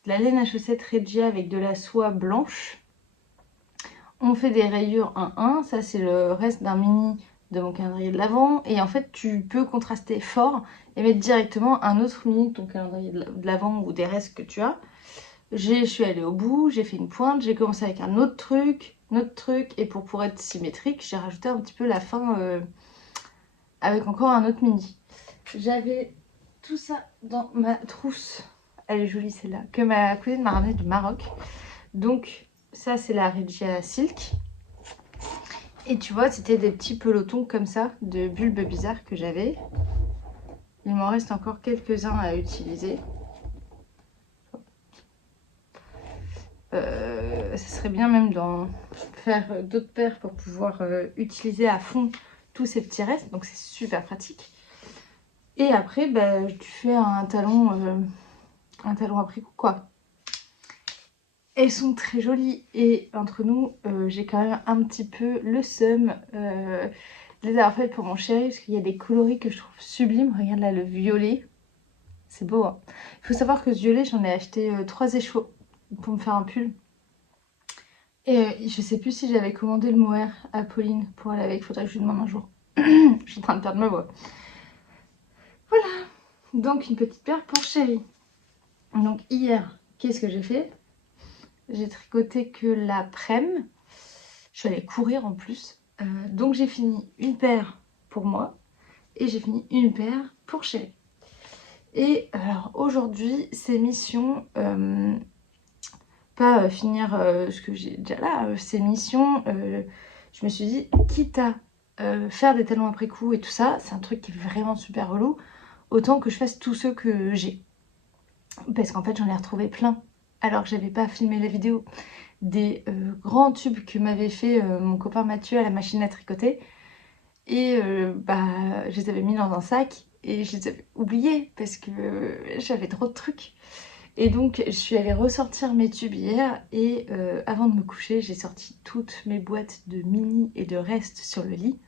de la laine à chaussettes Regia avec de la soie blanche. On fait des rayures 1-1, ça c'est le reste d'un mini de mon calendrier de l'Avent. Et en fait tu peux contraster fort et mettre directement un autre mini de ton calendrier de l'Avent ou des restes que tu as. Je suis allée au bout, j'ai fait une pointe, j'ai commencé avec un autre truc, et pour être symétrique, j'ai rajouté un petit peu la fin avec encore un autre mini. J'avais tout ça dans ma trousse, elle est jolie celle-là, que ma cousine m'a ramenée du Maroc. Donc ça c'est la Regia Silk. Et tu vois, c'était des petits pelotons comme ça, de bulbes bizarres que j'avais. Il m'en reste encore quelques-uns à utiliser. Ça serait bien même d'en faire d'autres paires pour pouvoir utiliser à fond tous ces petits restes. Donc c'est super pratique. Et après, bah, tu fais un talon après coup quoi. Elles sont très jolies et entre nous, j'ai quand même un petit peu le seum de les avoir faites pour mon chéri parce qu'il y a des coloris que je trouve sublimes. Regarde là le violet, c'est beau. Hein. Il faut savoir que ce violet, j'en ai acheté 3 échos pour me faire un pull. Et je sais plus si j'avais commandé le mohair à Pauline pour aller avec, faudrait que je lui demande un jour. Je suis en train de perdre ma voix. Voilà, donc une petite paire pour chérie. Donc hier, qu'est-ce que j'ai fait? J'ai tricoté que l'après-midi. Je suis allée courir en plus. Donc j'ai fini une paire pour moi et j'ai fini une paire pour chérie. Et alors aujourd'hui, c'est mission... pas finir ce que j'ai déjà là, ces missions, je me suis dit, quitte à faire des talons après coup et tout ça, c'est un truc qui est vraiment super relou, autant que je fasse tous ceux que j'ai. Parce qu'en fait, j'en ai retrouvé plein, alors que j'avais pas filmé la vidéo, des grands tubes que m'avait fait mon copain Mathieu à la machine à tricoter. Et bah, je les avais mis dans un sac et je les avais oubliés parce que j'avais trop de trucs. Et donc je suis allée ressortir mes tubes hier et avant de me coucher j'ai sorti toutes mes boîtes de mini et de restes sur le lit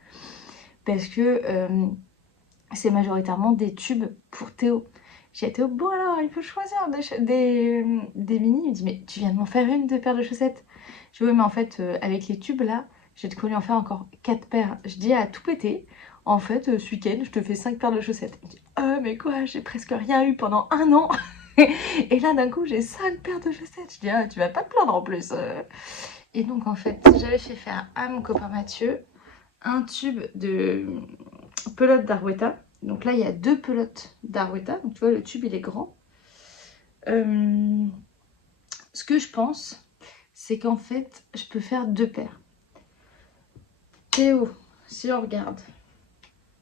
parce que c'est majoritairement des tubes pour Théo. J'ai dit Théo, bon alors il peut choisir des mini. Il me dit mais tu viens de m'en faire une de paires de chaussettes. Je dis oui mais en fait avec les tubes là j'ai de quoi lui en faire encore 4 paires. Je dis à tout péter. En fait ce week-end je te fais 5 paires de chaussettes. Il me dit oh mais quoi j'ai presque rien eu pendant 1 an. Et là d'un coup j'ai 5 paires de chaussettes. Je dis ah tu vas pas te plaindre en plus. Et donc en fait j'avais fait faire à mon copain Mathieu un tube de pelote d'Arwetta. Donc là il y a 2 pelotes d'Arwetta. Donc tu vois le tube il est grand. Ce que je pense c'est qu'en fait je peux faire 2 paires. Théo, si on regarde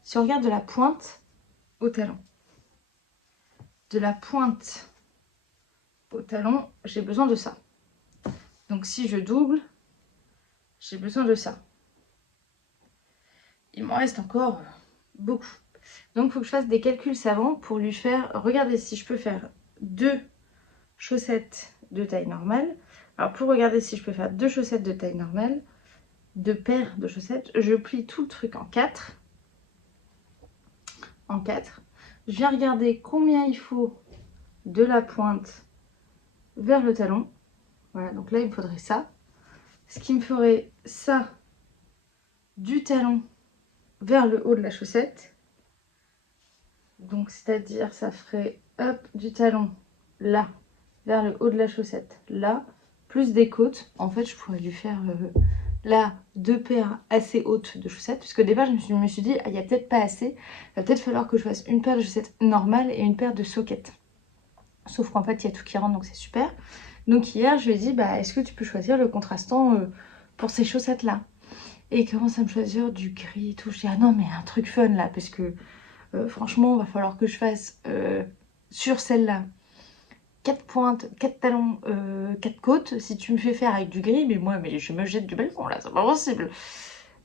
de la pointe au talon. De la pointe au talon, j'ai besoin de ça. Donc si je double, j'ai besoin de ça. Il m'en reste encore beaucoup. Donc il faut que je fasse des calculs savants pour lui faire... Regardez si je peux faire 2 chaussettes de taille normale. Alors pour regarder si je peux faire 2 chaussettes de taille normale, 2 paires de chaussettes, je plie tout le truc en 4. En 4. Je viens regarder combien il faut de la pointe vers le talon. Voilà, donc là il me faudrait ça. Ce qui me ferait ça du talon vers le haut de la chaussette. Donc c'est-à-dire ça ferait hop du talon là vers le haut de la chaussette là, plus des côtes. En fait je pourrais lui faire là 2 paires assez hautes de chaussettes. Parce qu'au départ, je me suis dit, ah, il n'y a peut-être pas assez. Il va peut-être falloir que je fasse une paire de chaussettes normales et une paire de soquettes. Sauf qu'en fait, il y a tout qui rentre, donc c'est super. Donc hier, je lui ai dit, bah, est-ce que tu peux choisir le contrastant pour ces chaussettes-là? Et il commence à me choisir du gris et tout. Je dis, ah non, mais un truc fun là, parce que franchement, il va falloir que je fasse sur celle-là 4 pointes, 4 talons, 4 côtes. Si tu me fais faire avec du gris, mais je me jette du balcon là, c'est pas possible.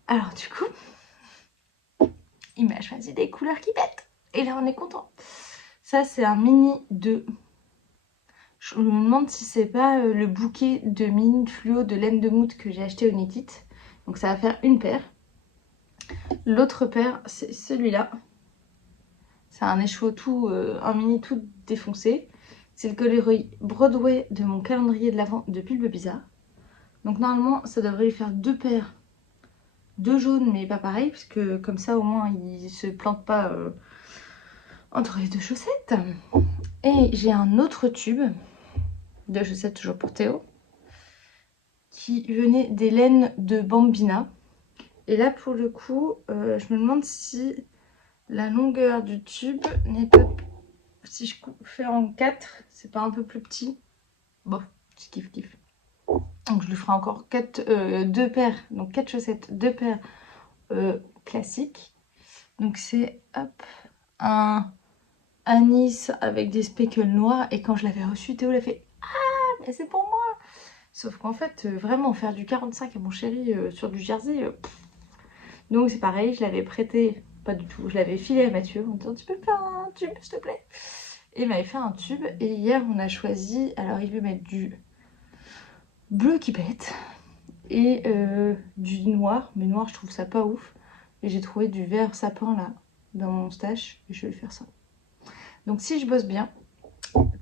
Alors du coup, il m'a choisi des couleurs qui pètent. Et là, on est content. Ça, c'est un mini de... Je me demande si c'est pas le bouquet de mini fluo de laine de moute que j'ai acheté au Nikit. Donc ça va faire une paire. L'autre paire, c'est celui-là. C'est un écheveau tout, un mini tout défoncé. C'est le coloris Broadway de mon calendrier de l'Avent de Pulpe Bizarre. Donc normalement, ça devrait lui faire 2 paires. 2 jaunes, mais pas pareil, parce que comme ça, au moins, il se plante pas entre les 2 chaussettes. Et j'ai un autre tube de chaussettes, toujours pour Théo, qui venait des laines de Bambina. Et là, pour le coup, je me demande si la longueur du tube n'est pas... Si je fais en 4, c'est pas un peu plus petit. Bon, je kiffe. Donc je lui ferai encore 2 paires, donc 4 chaussettes, 2 paires classiques. Donc c'est hop, un anis avec des speckles noirs. Et quand je l'avais reçu, Théo l'a fait, ah, mais c'est pour moi. Sauf qu'en fait, vraiment faire du 45 à mon chéri sur du jersey, donc c'est pareil, je l'avais prêté, pas du tout, je l'avais filé à Mathieu en disant, tu peux me faire un tube s'il te plaît? Et il m'avait fait un tube. Et hier on a choisi, alors il veut mettre du bleu qui pète et du noir, mais noir je trouve ça pas ouf. Et j'ai trouvé du vert sapin là dans mon stash et je vais lui faire ça. Donc si je bosse bien,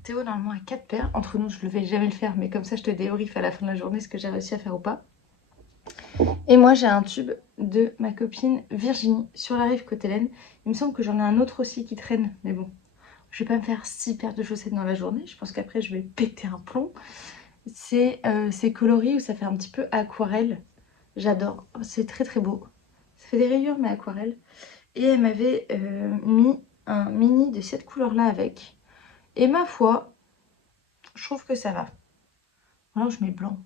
Théo normalement a 4 paires. Entre nous, je ne vais jamais le faire, mais comme ça je te débriefe à la fin de la journée ce que j'ai réussi à faire ou pas. Et moi j'ai un tube de ma copine Virginie sur la rive côté laine. Il me semble que j'en ai un autre aussi qui traîne, mais bon, je vais pas me faire 6 paires de chaussettes dans la journée. Je pense qu'après je vais péter un plomb. C'est coloris où ça fait un petit peu aquarelle. J'adore, c'est très très beau. Ça fait des rayures mais aquarelle. Et elle m'avait mis un mini de cette couleur là avec. Et ma foi, je trouve que ça va. Alors je mets blanc.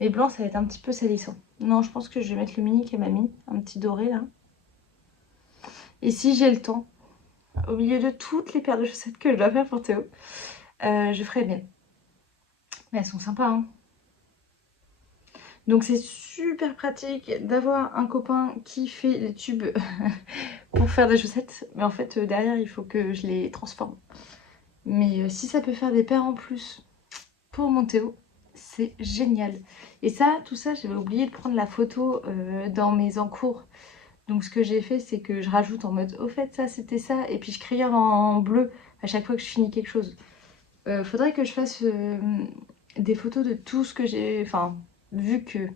Mais blanc ça va être un petit peu salissant. Non, je pense que je vais mettre le mini qu'elle m'a mis. Un petit doré là. Et si j'ai le temps, au milieu de toutes les paires de chaussettes que je dois faire pour Théo, je ferai bien. Mais elles sont sympas hein. Donc c'est super pratique d'avoir un copain qui fait les tubes pour faire des chaussettes. Mais en fait derrière il faut que je les transforme. Mais si ça peut faire des paires en plus pour mon Théo, c'est génial. Et ça, tout ça, j'avais oublié de prendre la photo dans mes encours. Donc ce que j'ai fait, c'est que je rajoute en mode au fait ça c'était ça. Et puis je crayonne en bleu à chaque fois que je finis quelque chose. Faudrait que je fasse des photos de tout ce que j'ai... Enfin, vu que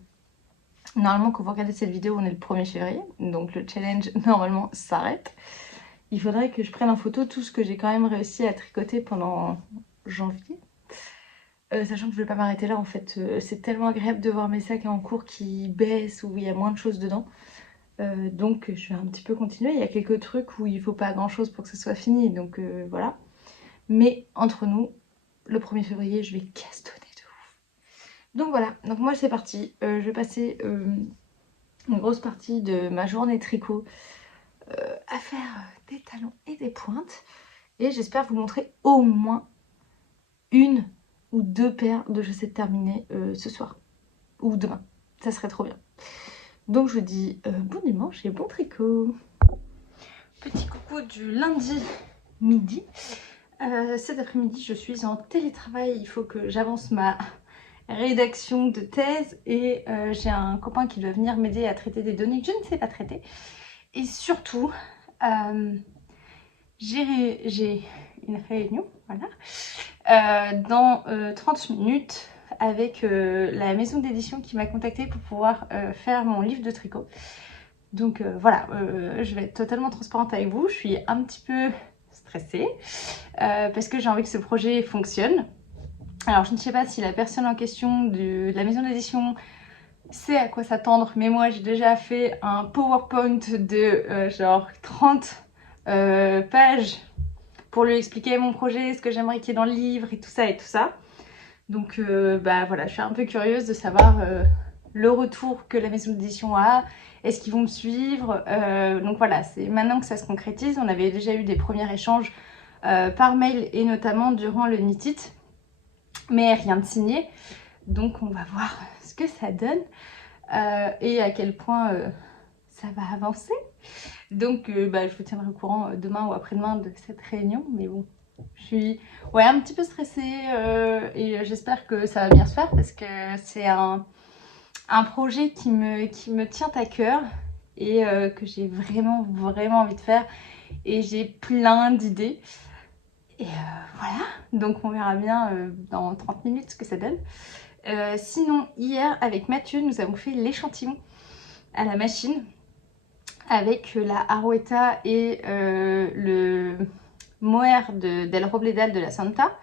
normalement quand vous regardez cette vidéo, on est le 1er février. Donc le challenge normalement s'arrête. Il faudrait que je prenne en photo tout ce que j'ai quand même réussi à tricoter pendant janvier. Sachant que je ne vais pas m'arrêter là en fait. C'est tellement agréable de voir mes sacs en cours qui baissent, où il y a moins de choses dedans. Donc je vais un petit peu continuer. Il y a quelques trucs où il ne faut pas grand chose pour que ce soit fini. Donc voilà. Mais entre nous, le 1er février, je vais castonner de ouf. Donc voilà. Donc moi c'est parti. Je vais passer une grosse partie de ma journée tricot à faire des talons et des pointes. Et j'espère vous montrer au moins une ou 2 paires de chaussettes terminées ce soir. Ou demain. Ça serait trop bien. Donc je vous dis bon dimanche et bon tricot. Petit coucou du lundi midi. Cet après-midi je suis en télétravail. Il faut que j'avance ma rédaction de thèse. Et j'ai un copain qui doit venir m'aider à traiter des données que je ne sais pas traiter. Et surtout, j'ai une réunion, voilà, dans 30 minutes avec la maison d'édition qui m'a contactée pour pouvoir faire mon livre de tricot. Donc voilà, je vais être totalement transparente avec vous. Je suis un petit peu stressée parce que j'ai envie que ce projet fonctionne. Alors je ne sais pas si la personne en question de la maison d'édition sait à quoi s'attendre, mais moi j'ai déjà fait un PowerPoint de genre 30 pages pour lui expliquer mon projet, ce que j'aimerais qu'il y ait dans le livre et tout ça et tout ça. Donc bah voilà, je suis un peu curieuse de savoir le retour que la maison d'édition a. Est-ce qu'ils vont me suivre? Donc voilà, c'est maintenant que ça se concrétise. On avait déjà eu des premiers échanges par mail et notamment durant le Knit It, mais rien de signé. Donc on va voir ce que ça donne et à quel point ça va avancer. Donc bah, je vous tiendrai au courant demain ou après-demain de cette réunion. Mais bon, je suis un petit peu stressée et j'espère que ça va bien se faire parce que c'est un projet qui me tient à cœur et que j'ai vraiment envie de faire. Et j'ai plein d'idées. Et voilà, donc on verra bien dans 30 minutes ce que ça donne. Sinon, hier, avec Mathieu, nous avons fait l'échantillon à la machine avec la Arouetta et le mohair d'El Robledal de la Santa.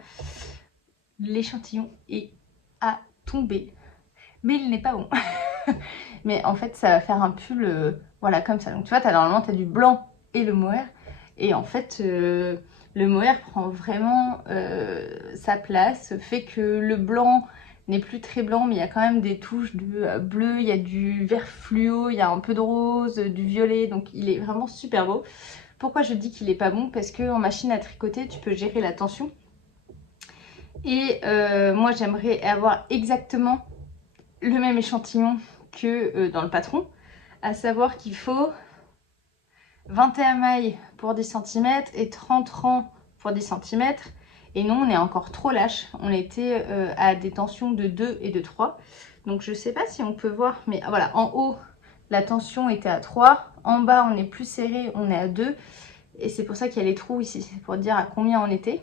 L'échantillon est à tomber, mais il n'est pas bon. Mais en fait, ça va faire un pull, voilà, comme ça. Donc tu vois, normalement, tu as du blanc et le mohair. Et en fait, le mohair prend vraiment sa place, fait que le blanc n'est plus très blanc, mais il y a quand même des touches de bleu, il y a du vert fluo, il y a un peu de rose, du violet, donc il est vraiment super beau. Pourquoi je dis qu'il n'est pas bon? Parce qu'en machine à tricoter, tu peux gérer la tension. Et moi, j'aimerais avoir exactement le même échantillon que dans le patron, à savoir qu'il faut 21 mailles pour 10 cm et 30 rangs pour 10 cm. Et nous, on est encore trop lâche. On était à des tensions de 2 et de 3. Donc, je ne sais pas si on peut voir. Mais voilà, en haut, la tension était à 3. En bas, on est plus serré, on est à 2. Et c'est pour ça qu'il y a les trous ici. C'est pour dire à combien on était.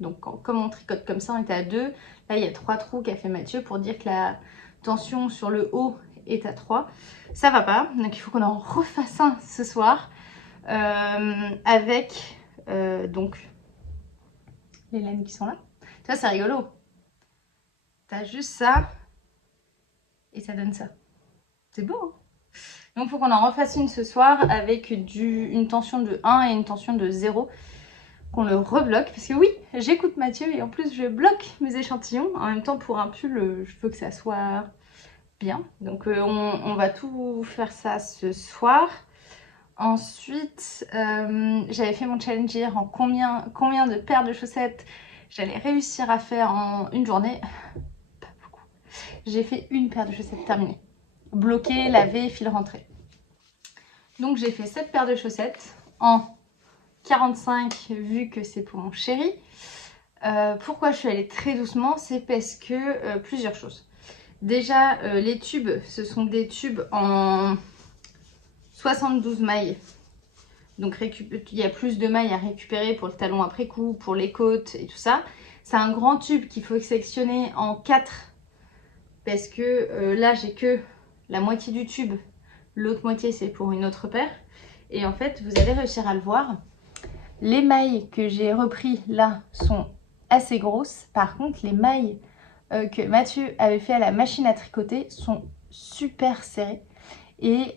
Donc, comme on tricote comme ça, on était à 2. Là, il y a 3 trous qu'a fait Mathieu pour dire que la tension sur le haut est à 3. Ça va pas. Donc, il faut qu'on en refasse un ce soir. Avec donc les laines qui sont là. Tu vois, c'est rigolo. T'as juste ça et ça donne ça. C'est beau, hein? Donc, il faut qu'on en refasse une ce soir avec une tension de 1 et une tension de 0. Qu'on le rebloque. Parce que oui, j'écoute Mathieu et en plus, je bloque mes échantillons. En même temps, pour un pull, je veux que ça soit bien. Donc, on va tout faire ça ce soir. Ensuite, j'avais fait mon challenge hier en combien de paires de chaussettes j'allais réussir à faire en une journée. Pas beaucoup. J'ai fait une paire de chaussettes terminée. Bloquée, lavée, fil rentré. Donc j'ai fait 7 paires de chaussettes en 45 vu que c'est pour mon chéri. Pourquoi je suis allée très doucement? C'est parce que plusieurs choses. Déjà, les tubes, ce sont des tubes en 72 mailles. Donc il y a plus de mailles à récupérer pour le talon après coup, pour les côtes et tout ça. C'est un grand tube qu'il faut sectionner en 4 parce que là j'ai que la moitié du tube. L'autre moitié c'est pour une autre paire. Et en fait vous allez réussir à le voir. Les mailles que j'ai repris là sont assez grosses. Par contre les mailles que Mathieu avait fait à la machine à tricoter sont super serrées. Et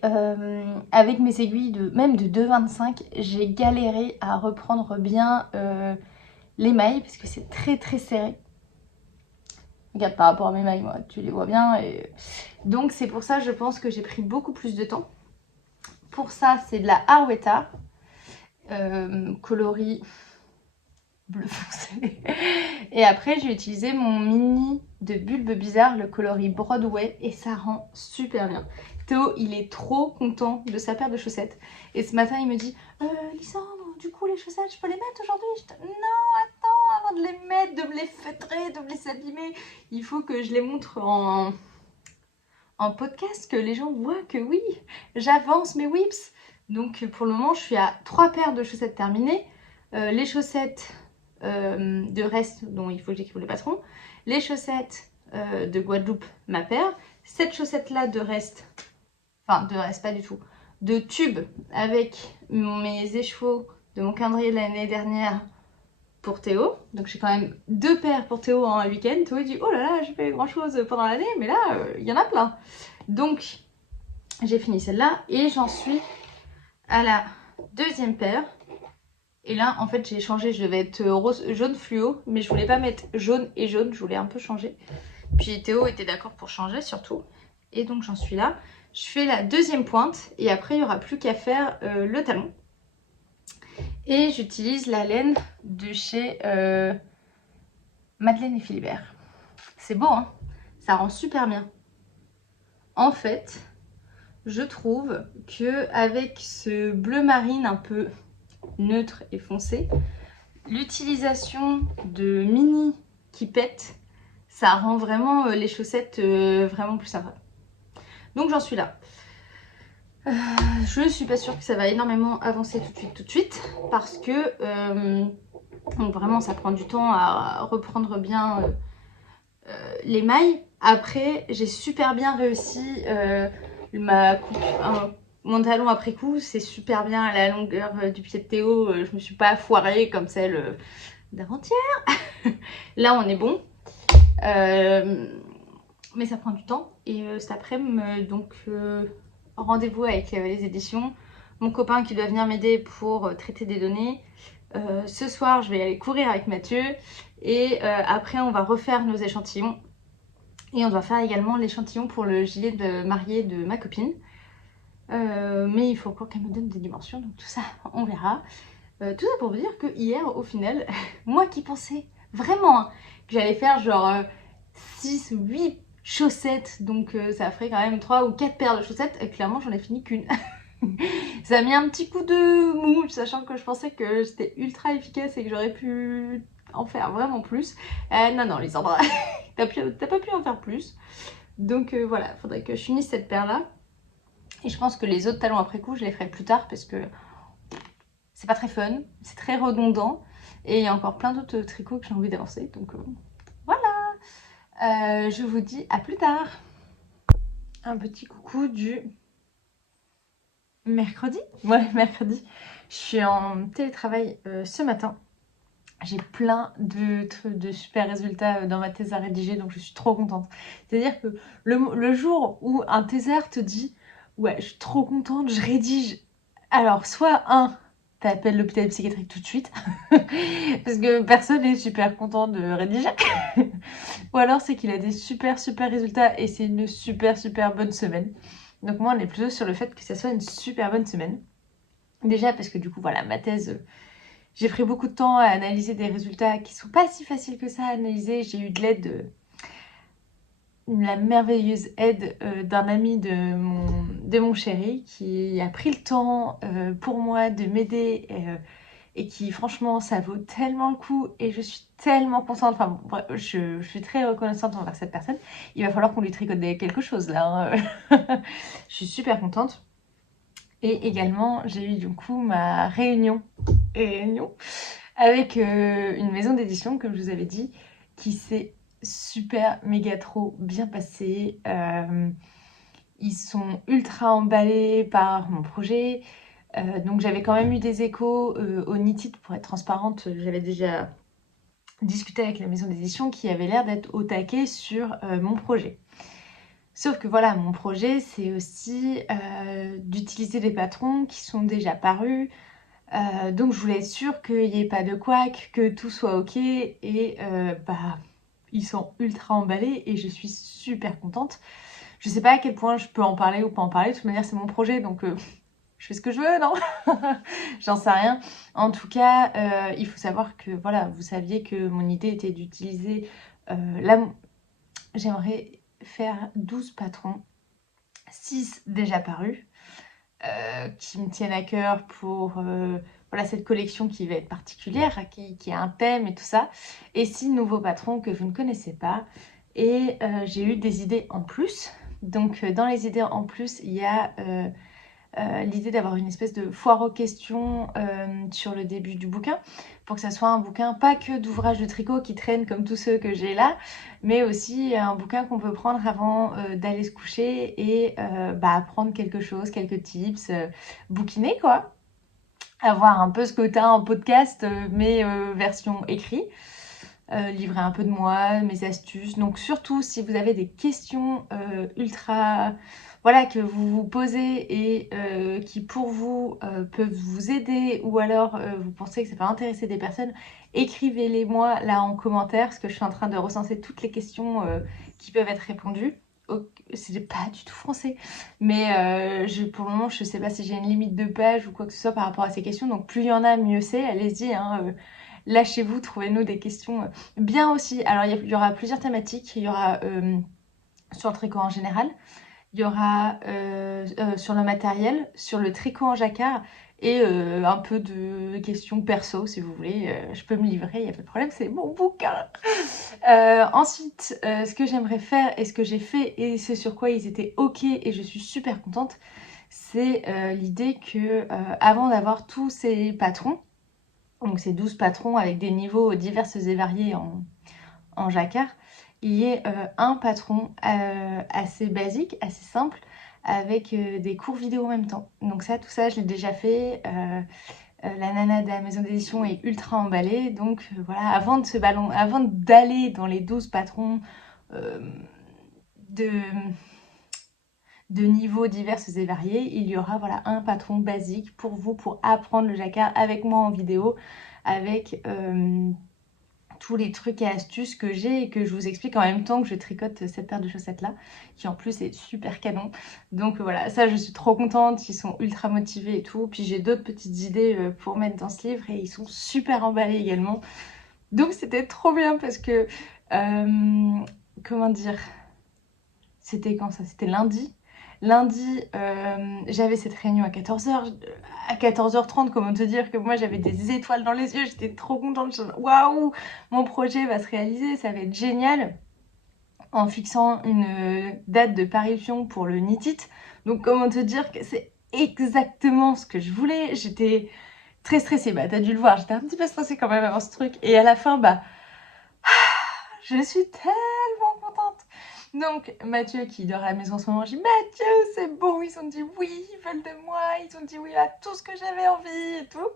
avec mes aiguilles même de 2,25, j'ai galéré à reprendre bien les mailles parce que c'est très serré. Regarde par rapport à mes mailles, moi, tu les vois bien. Et donc c'est pour ça, je pense que j'ai pris beaucoup plus de temps. Pour ça, c'est de la Arouetta, coloris bleu foncé. Et après, j'ai utilisé mon mini de Bulbe Bizarre, le coloris Broadway, et ça rend super bien. Théo, il est trop content de sa paire de chaussettes. Et ce matin, il me dit Lysandre, du coup, les chaussettes, je peux les mettre aujourd'hui? Non, attends, avant de les mettre, de me les feutrer, de me les abîmer, il faut que je les montre en podcast, que les gens voient que oui, j'avance mes whips. Donc, pour le moment, je suis à 3 paires de chaussettes terminées. Les chaussettes de reste, dont il faut que j'écrive le patron. Les chaussettes de Guadeloupe, ma paire. Cette chaussette-là de reste, enfin de reste pas du tout, de tube avec mes écheveaux de mon calendrier de l'année dernière pour Théo. Donc j'ai quand même 2 paires pour Théo en un week-end. Théo dit oh là là, j'ai fait grand chose pendant l'année, mais là il y en a plein. Donc j'ai fini celle-là et j'en suis à la 2e paire. Et là en fait j'ai changé, je devais être jaune fluo, mais je voulais pas mettre jaune et jaune, je voulais un peu changer. Puis Théo était d'accord pour changer surtout. Et donc j'en suis là. Je fais la 2e pointe et après il n'y aura plus qu'à faire le talon. Et j'utilise la laine de chez Madeleine et Philibert. C'est beau, hein? Ça rend super bien. En fait, je trouve que avec ce bleu marine un peu neutre et foncé, l'utilisation de mini qui pètent, ça rend vraiment les chaussettes vraiment plus sympas. Donc j'en suis là. Je suis pas sûre que ça va énormément avancer tout de suite parce que donc vraiment ça prend du temps à reprendre bien les mailles. Après j'ai super bien réussi mon talon après coup, c'est super bien à la longueur du pied de Théo, je me suis pas foirée comme celle d'avant-hier. Là on est bon, mais ça prend du temps et cet après-midi donc rendez-vous avec les éditions, mon copain qui doit venir m'aider pour traiter des données. Ce soir je vais aller courir avec Mathieu et après on va refaire nos échantillons et on doit faire également l'échantillon pour le gilet de mariée de ma copine. Mais il faut encore qu'elle me donne des dimensions, donc tout ça on verra. Tout ça pour vous dire que hier au final, moi qui pensais vraiment que j'allais faire genre 6 ou 8 chaussettes, donc ça ferait quand même 3 ou 4 paires de chaussettes, et clairement j'en ai fini qu'une. Ça a mis un petit coup de mou, sachant que je pensais que j'étais ultra efficace et que j'aurais pu en faire vraiment plus. Non, Lisandra, t'as pas pu en faire plus. Donc voilà, faudrait que je finisse cette paire-là. Et je pense que les autres talons après coup, je les ferai plus tard parce que c'est pas très fun, c'est très redondant. Et il y a encore plein d'autres tricots que j'ai envie d'avancer. Donc voilà, je vous dis à plus tard. Un petit coucou du mercredi. Ouais, mercredi. Je suis en télétravail ce matin. J'ai plein de super résultats dans ma thèse à rédiger, donc je suis trop contente. C'est-à-dire que le jour où un thésard te dit « Ouais, je suis trop contente, je rédige », alors soit t'appelles l'hôpital psychiatrique tout de suite, parce que personne n'est super content de rédiger, ou alors c'est qu'il a des super résultats et c'est une super bonne semaine. Donc moi on est plutôt sur le fait que ça soit une super bonne semaine. Déjà parce que du coup voilà, ma thèse... J'ai pris beaucoup de temps à analyser des résultats qui sont pas si faciles que ça à analyser. J'ai eu de l'aide, la merveilleuse aide d'un ami de mon chéri qui a pris le temps pour moi de m'aider et qui franchement ça vaut tellement le coup et je suis tellement contente. Enfin bref, je suis très reconnaissante envers cette personne. Il va falloir qu'on lui tricote quelque chose là, hein. Je suis super contente. Et également j'ai eu du coup ma réunion avec une maison d'édition, comme je vous avais dit, qui s'est super méga trop bien passée. Ils sont ultra emballés par mon projet. Donc j'avais quand même eu des échos au Knitted, pour être transparente. J'avais déjà discuté avec la maison d'édition qui avait l'air d'être au taquet sur mon projet. Sauf que voilà, mon projet, c'est aussi d'utiliser des patrons qui sont déjà parus. Donc je voulais être sûre qu'il n'y ait pas de couac, que tout soit ok et ils sont ultra emballés et je suis super contente. Je sais pas à quel point je peux en parler ou pas en parler, de toute manière c'est mon projet donc je fais ce que je veux, non? J'en sais rien. En tout cas, il faut savoir que voilà, vous saviez que mon idée était d'utiliser j'aimerais faire 12 patrons, 6 déjà parus. Qui me tiennent à cœur pour voilà, cette collection qui va être particulière, qui a un thème et tout ça, et 6 nouveaux patrons que vous ne connaissez pas. Et j'ai eu des idées en plus. Donc dans les idées en plus, il y a l'idée d'avoir une espèce de foire aux questions sur le début du bouquin, pour que ça soit un bouquin pas que d'ouvrages de tricot qui traînent comme tous ceux que j'ai là, mais aussi un bouquin qu'on peut prendre avant d'aller se coucher et apprendre quelque chose, quelques tips, bouquiner quoi. avoir un peu ce que tu as en podcast, mais version écrit. Livrer un peu de moi, mes astuces. Donc surtout, si vous avez des questions ultra... Voilà, que vous vous posez et qui pour vous peuvent vous aider, ou alors vous pensez que ça peut intéresser des personnes, écrivez-les moi là en commentaire, parce que je suis en train de recenser toutes les questions qui peuvent être répondues. C'est pas du tout français, mais pour le moment je sais pas si j'ai une limite de page ou quoi que ce soit par rapport à ces questions, donc plus il y en a mieux c'est, allez-y, hein, lâchez-vous, trouvez-nous des questions bien aussi. Alors il y aura plusieurs thématiques, il y aura sur le tricot en général, il y aura sur le matériel, sur le tricot en jacquard et un peu de questions perso si vous voulez. Je peux me livrer, il n'y a pas de problème, c'est mon bouquin. Ensuite, ce que j'aimerais faire et ce que j'ai fait et ce sur quoi ils étaient ok et je suis super contente, c'est l'idée que avant d'avoir tous ces patrons, donc ces 12 patrons avec des niveaux divers et variés en jacquard, il y ait un patron assez basique, assez simple, avec des cours vidéo en même temps. Donc ça, tout ça, je l'ai déjà fait. La nana de la maison d'édition est ultra emballée. Donc voilà, avant d'aller dans les 12 patrons euh, de, de niveaux divers et variés, il y aura voilà, un patron basique pour vous, pour apprendre le jacquard avec moi en vidéo, avec tous les trucs et astuces que j'ai et que je vous explique en même temps que je tricote cette paire de chaussettes là, qui en plus est super canon. Donc voilà, ça je suis trop contente, ils sont ultra motivés et tout. Puis j'ai d'autres petites idées pour mettre dans ce livre et ils sont super emballés également. Donc c'était trop bien parce que, comment dire, c'était quand ça? C'était lundi. Lundi, j'avais cette réunion à 14h. À 14h30, comment te dire que moi j'avais des étoiles dans les yeux, j'étais trop contente. Waouh, mon projet va se réaliser, ça va être génial. En fixant une date de parution pour le Knit It. Donc comment te dire que c'est exactement ce que je voulais. J'étais très stressée, bah t'as dû le voir, j'étais un petit peu stressée quand même avant ce truc. Et à la fin, bah je suis tellement contente. Donc Mathieu qui dort à la maison en ce moment, j'ai dit Mathieu c'est bon, ils ont dit oui, ils veulent de moi, ils ont dit oui à tout ce que j'avais envie et tout.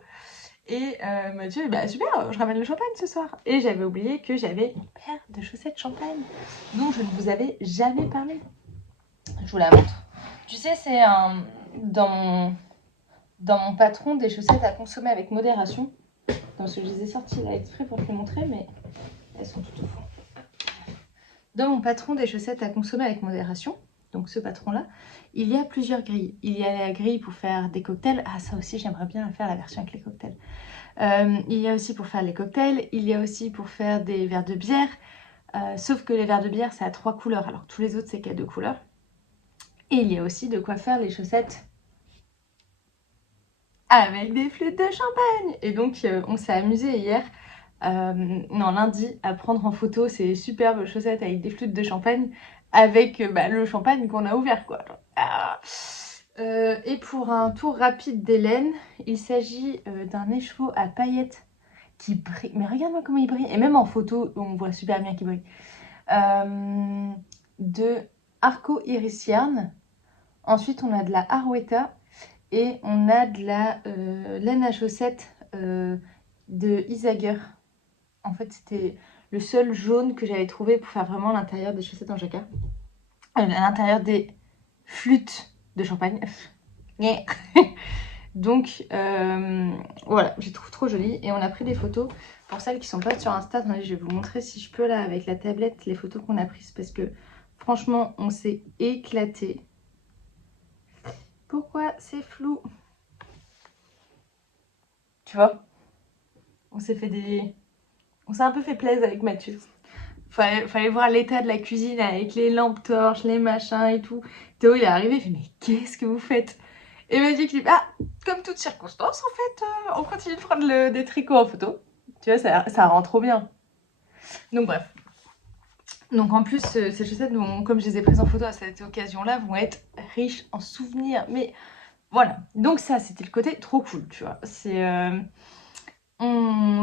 Et Mathieu, bah super, je ramène le champagne ce soir. Et j'avais oublié que j'avais une paire de chaussettes champagne dont je ne vous avais jamais parlé. Je vous la montre. Tu sais, c'est dans mon patron des chaussettes à consommer avec modération. Parce que je les ai sorties là exprès pour te les montrer, mais elles sont tout au fond. Dans mon patron des chaussettes à consommer avec modération, donc ce patron-là, il y a plusieurs grilles. Il y a la grille pour faire des cocktails. Ah, ça aussi, j'aimerais bien faire la version avec les cocktails. Il y a aussi pour faire les cocktails. Il y a aussi pour faire des verres de bière. Sauf que les verres de bière, c'est à 3 couleurs. Alors tous les autres, c'est qu'à 2 couleurs. Et il y a aussi de quoi faire les chaussettes avec des flûtes de champagne. Et donc, on s'est amusé hier, non, lundi, à prendre en photo ces superbes chaussettes avec des flûtes de champagne avec le champagne qu'on a ouvert, quoi. Et pour un tour rapide d'Hélène, il s'agit d'un écheveau à paillettes qui brille. Mais regarde-moi comment il brille. Et même en photo, on voit super bien qu'il brille. De Arco Iris Yarn. Ensuite, on a de la Arweta. Et on a de la laine à chaussettes de Isager. En fait, c'était le seul jaune que j'avais trouvé pour faire vraiment l'intérieur des chaussettes en jacquard. L'intérieur des flûtes de champagne. Donc, voilà, je les trouve trop jolies. Et on a pris des photos. Pour celles qui sont pas sur Insta, attendez, je vais vous montrer si je peux là avec la tablette les photos qu'on a prises. Parce que franchement, on s'est éclaté. Pourquoi c'est flou? Tu vois? On s'est un peu fait plaisir avec Mathieu. Fallait voir l'état de la cuisine avec les lampes torches, les machins et tout. Théo, il est arrivé, il fait mais qu'est-ce que vous faites? Et Mathieu qui dit ah, comme toute circonstance en fait, on continue de prendre des tricots en photo. Tu vois, ça rend trop bien. Donc bref. Donc en plus, ces chaussettes, comme je les ai prises en photo à cette occasion-là, vont être riches en souvenirs. Mais voilà. Donc ça, c'était le côté trop cool, tu vois.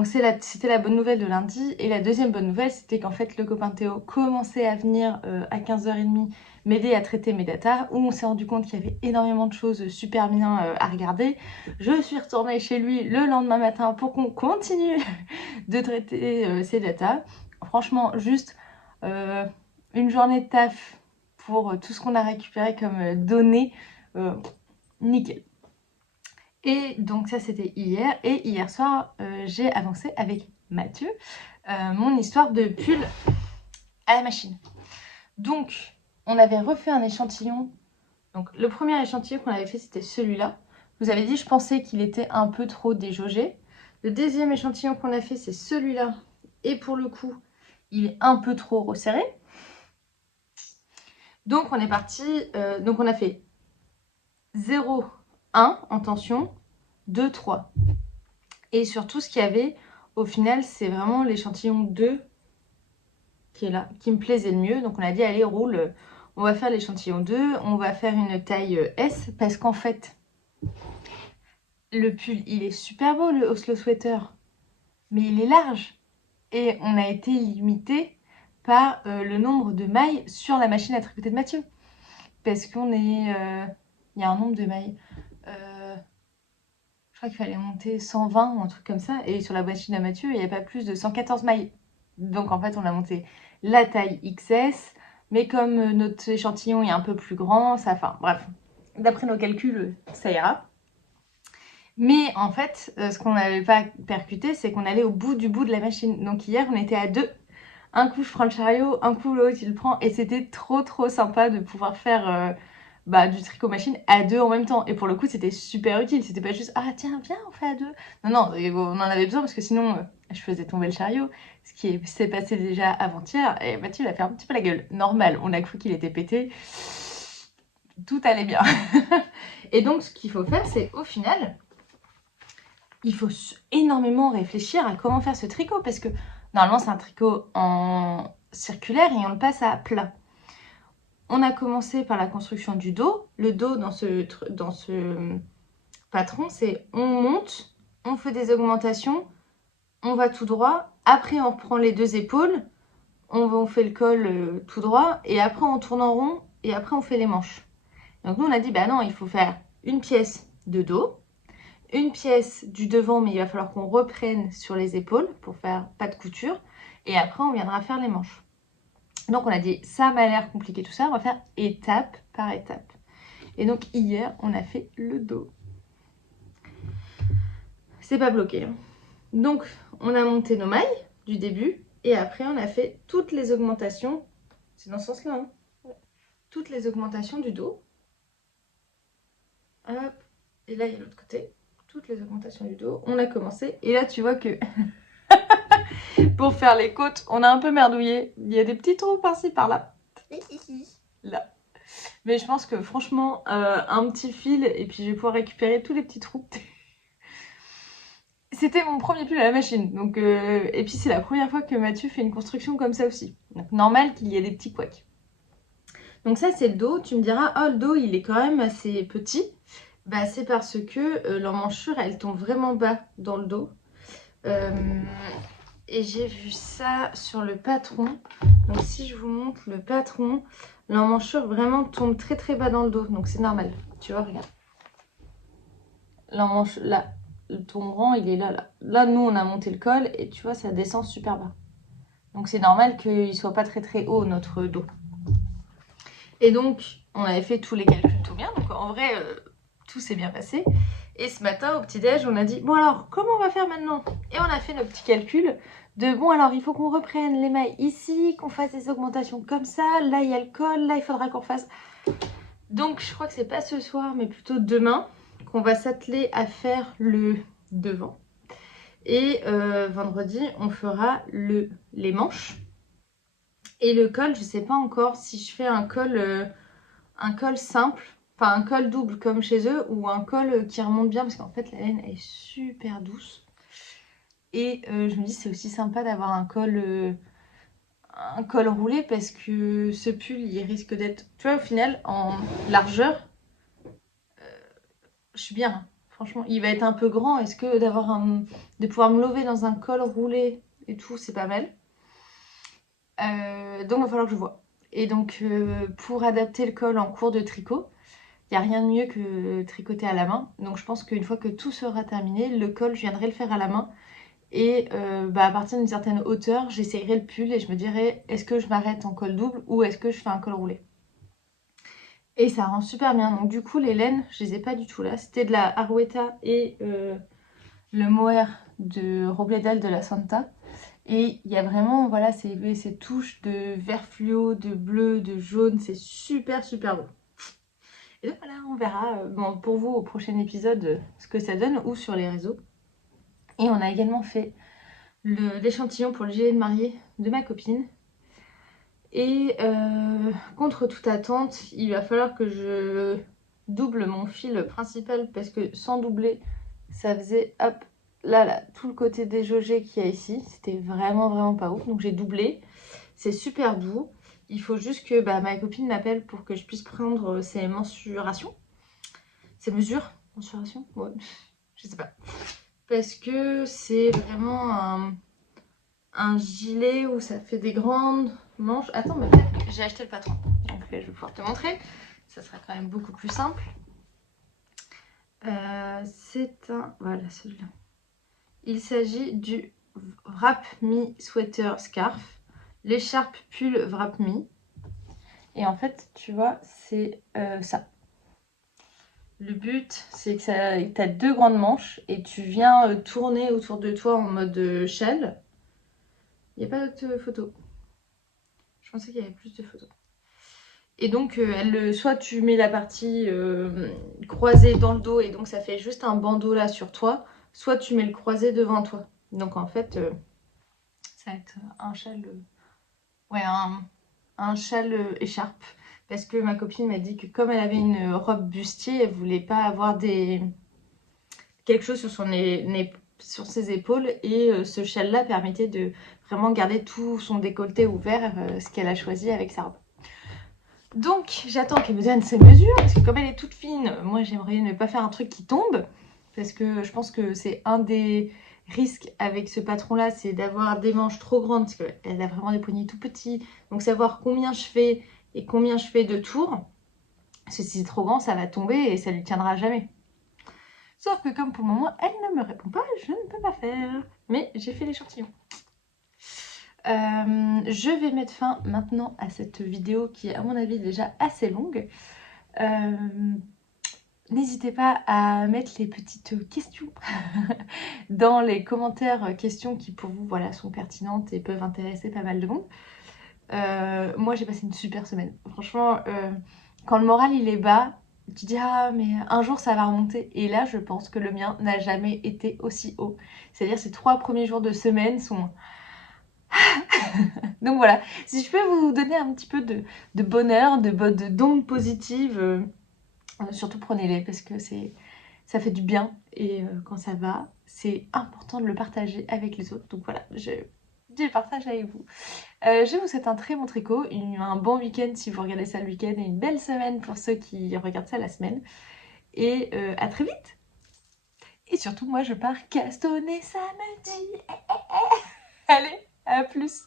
c'était la bonne nouvelle de lundi. Et la deuxième bonne nouvelle, c'était qu'en fait, le copain de Théo commençait à venir à 15h30 m'aider à traiter mes datas, où on s'est rendu compte qu'il y avait énormément de choses super bien à regarder. Je suis retournée chez lui le lendemain matin pour qu'on continue de traiter ses datas. Franchement, juste une journée de taf pour tout ce qu'on a récupéré comme données. Nickel. Et donc ça c'était hier, et hier soir j'ai avancé avec Mathieu mon histoire de pull à la machine. Donc on avait refait un échantillon, donc le premier échantillon qu'on avait fait c'était celui-là. Je vous avais dit je pensais qu'il était un peu trop déjaugé. Le deuxième échantillon qu'on a fait c'est celui-là, et pour le coup il est un peu trop resserré. Donc on est parti, donc on a fait 0, 1 en tension, 2, 3. Et surtout, ce qu'il y avait, au final, c'est vraiment l'échantillon 2 qui est là, qui me plaisait le mieux. Donc, on a dit, allez, roule, on va faire l'échantillon 2, on va faire une taille S, parce qu'en fait, le pull, il est super beau, le Oslo Sweater, mais il est large. Et on a été limité par le nombre de mailles sur la machine à tricoter de Mathieu. Parce qu'on est... il y a un nombre de mailles. Je crois qu'il fallait monter 120 ou un truc comme ça. Et sur la machine à Mathieu, il n'y a pas plus de 114 mailles. Donc en fait, on a monté la taille XS. Mais comme notre échantillon est un peu plus grand, ça... Enfin bref, d'après nos calculs, ça ira. Mais en fait, ce qu'on n'avait pas percuté, c'est qu'on allait au bout du bout de la machine. Donc hier, on était à 2. Un coup, je prends le chariot, un coup, l'autre, il le prend. Et c'était trop sympa de pouvoir faire... du tricot machine à 2 en même temps. Et pour le coup, c'était super utile. C'était pas juste, ah tiens, viens, on fait à 2. Non, on en avait besoin parce que sinon, je faisais tomber le chariot. Ce qui s'est passé déjà avant-hier. Et Mathieu, il a fait un petit peu la gueule. Normal, on a cru qu'il était pété. Tout allait bien. Et donc, ce qu'il faut faire, c'est au final, il faut énormément réfléchir à comment faire ce tricot. Parce que normalement, c'est un tricot en circulaire et on le passe à plat. On a commencé par la construction du dos. Le dos dans ce patron, c'est on monte, on fait des augmentations, on va tout droit. Après, on reprend les deux épaules, on fait le col tout droit. Et après, on tourne en rond et après, on fait les manches. Donc nous, on a dit, bah non, il faut faire une pièce de dos, une pièce du devant, mais il va falloir qu'on reprenne sur les épaules pour faire pas de couture. Et après, on viendra faire les manches. Donc on a dit, ça m'a l'air compliqué tout ça, on va faire étape par étape. Et donc hier, on a fait le dos. C'est pas bloqué. Hein. Donc on a monté nos mailles du début, et après on a fait toutes les augmentations. C'est dans ce sens-là. Hein. Toutes les augmentations du dos. Hop. Et là, il y a l'autre côté. Toutes les augmentations du dos. On a commencé. Et là, tu vois que... pour faire les côtes, on a un peu merdouillé. Il y a des petits trous par-ci, par-là. Là. Mais je pense que franchement, un petit fil, et puis je vais pouvoir récupérer tous les petits trous. C'était mon premier pull à la machine. Donc, et puis c'est la première fois que Mathieu fait une construction comme ça aussi. Donc normal qu'il y ait des petits couacs. Donc ça c'est le dos. Tu me diras, oh le dos il est quand même assez petit. Bah c'est parce que l'emmanchure elle tombe vraiment bas dans le dos. Et j'ai vu ça sur le patron. Donc si je vous montre le patron, l'emmanchure vraiment tombe très bas dans le dos. Donc c'est normal. Tu vois, regarde. L'emmanchure, là, ton rang il est là, là. Là nous on a monté le col et tu vois ça descend super bas. Donc c'est normal qu'il soit pas très haut notre dos. Et donc on avait fait tous les calculs tout bien. Donc en vrai tout s'est bien passé. Et ce matin au petit-déj on a dit bon alors comment on va faire maintenant? Et on a fait nos petits calculs de bon alors il faut qu'on reprenne les mailles ici, qu'on fasse des augmentations comme ça, là il y a le col, là il faudra qu'on fasse... Donc je crois que c'est pas ce soir mais plutôt demain qu'on va s'atteler à faire le devant. Et vendredi on fera les manches. Et le col je sais pas encore si je fais un col simple, enfin un col double comme chez eux ou un col qui remonte bien parce qu'en fait la laine est super douce. Et je me dis c'est aussi sympa d'avoir un col roulé parce que ce pull il risque d'être, tu vois au final en largeur, je suis bien. Franchement, il va être un peu grand. Est-ce que de pouvoir me lever dans un col roulé et tout, c'est pas mal. Donc il va falloir que je vois. Et donc pour adapter le col en cours de tricot, il n'y a rien de mieux que tricoter à la main. Donc je pense qu'une fois que tout sera terminé, le col, je viendrai le faire à la main. Et à partir d'une certaine hauteur, j'essayerai le pull et je me dirai est-ce que je m'arrête en col double ou est-ce que je fais un col roulé. Et ça rend super bien. Donc du coup, les laines, je les ai pas du tout là. C'était de la Arouetta et le mohair de Robledal de la Santa. Et il y a vraiment, voilà, ces touches de vert fluo, de bleu, de jaune. C'est super, super beau. Et donc voilà, on verra bon, pour vous au prochain épisode ce que ça donne ou sur les réseaux. Et on a également fait l'échantillon pour le gilet de mariée de ma copine. Et contre toute attente, il va falloir que je double mon fil principal parce que sans doubler, ça faisait hop, là, tout le côté déjaugé qu'il y a ici. C'était vraiment pas ouf. Donc j'ai doublé. C'est super doux. Il faut juste que ma copine m'appelle pour que je puisse prendre ses mensurations. Ses mesures. Mensuration? Ouais, je sais pas. Parce que c'est vraiment un gilet où ça fait des grandes manches. Attends, mais peut-être j'ai acheté le patron. Donc je vais pouvoir te montrer. Ça sera quand même beaucoup plus simple. C'est un... Voilà, celui-là. Il s'agit du Wrap Me Sweater Scarf. L'écharpe pull Wrap Me. Et en fait, tu vois, c'est ça. Le but, c'est que tu as deux grandes manches et tu viens tourner autour de toi en mode shell. Il n'y a pas d'autres photos. Je pensais qu'il y avait plus de photos. Et donc, soit tu mets la partie croisée dans le dos et donc ça fait juste un bandeau là sur toi, soit tu mets le croisé devant toi. Donc en fait, ça va être un châle, ouais, un châle écharpe. Parce que ma copine m'a dit que comme elle avait une robe bustier, elle voulait pas avoir quelque chose sur ses épaules. Et ce châle-là permettait de vraiment garder tout son décolleté ouvert, ce qu'elle a choisi avec sa robe. Donc j'attends qu'elle me donne ses mesures, parce que comme elle est toute fine, moi j'aimerais ne pas faire un truc qui tombe, parce que je pense que c'est un des risques avec ce patron-là, c'est d'avoir des manches trop grandes, parce qu'elle a vraiment des poignets tout petits, donc savoir combien je fais et combien je fais de tours, parce que si c'est trop grand, ça va tomber et ça lui tiendra jamais. Sauf que comme pour le moment, elle ne me répond pas, je ne peux pas faire. Mais j'ai fait l'échantillon. Je vais mettre fin maintenant à cette vidéo qui est à mon avis déjà assez longue. N'hésitez pas à mettre les petites questions dans les commentaires, questions qui pour vous voilà, sont pertinentes et peuvent intéresser pas mal de monde. Moi j'ai passé une super semaine. Franchement, quand le moral il est bas, tu dis ah mais un jour ça va remonter. Et là je pense que le mien n'a jamais été aussi haut. C'est-à-dire ces 3 premiers jours de semaine sont... Donc voilà, si je peux vous donner un petit peu de bonheur, d'ondes positives, surtout prenez-les parce que ça fait du bien. Et quand ça va, c'est important de le partager avec les autres. Donc voilà, je partage avec vous. Je vous souhaite un très bon tricot, un bon week-end si vous regardez ça le week-end et une belle semaine pour ceux qui regardent ça la semaine. Et à très vite. Et surtout, moi je pars castonner samedi. Allez, à plus.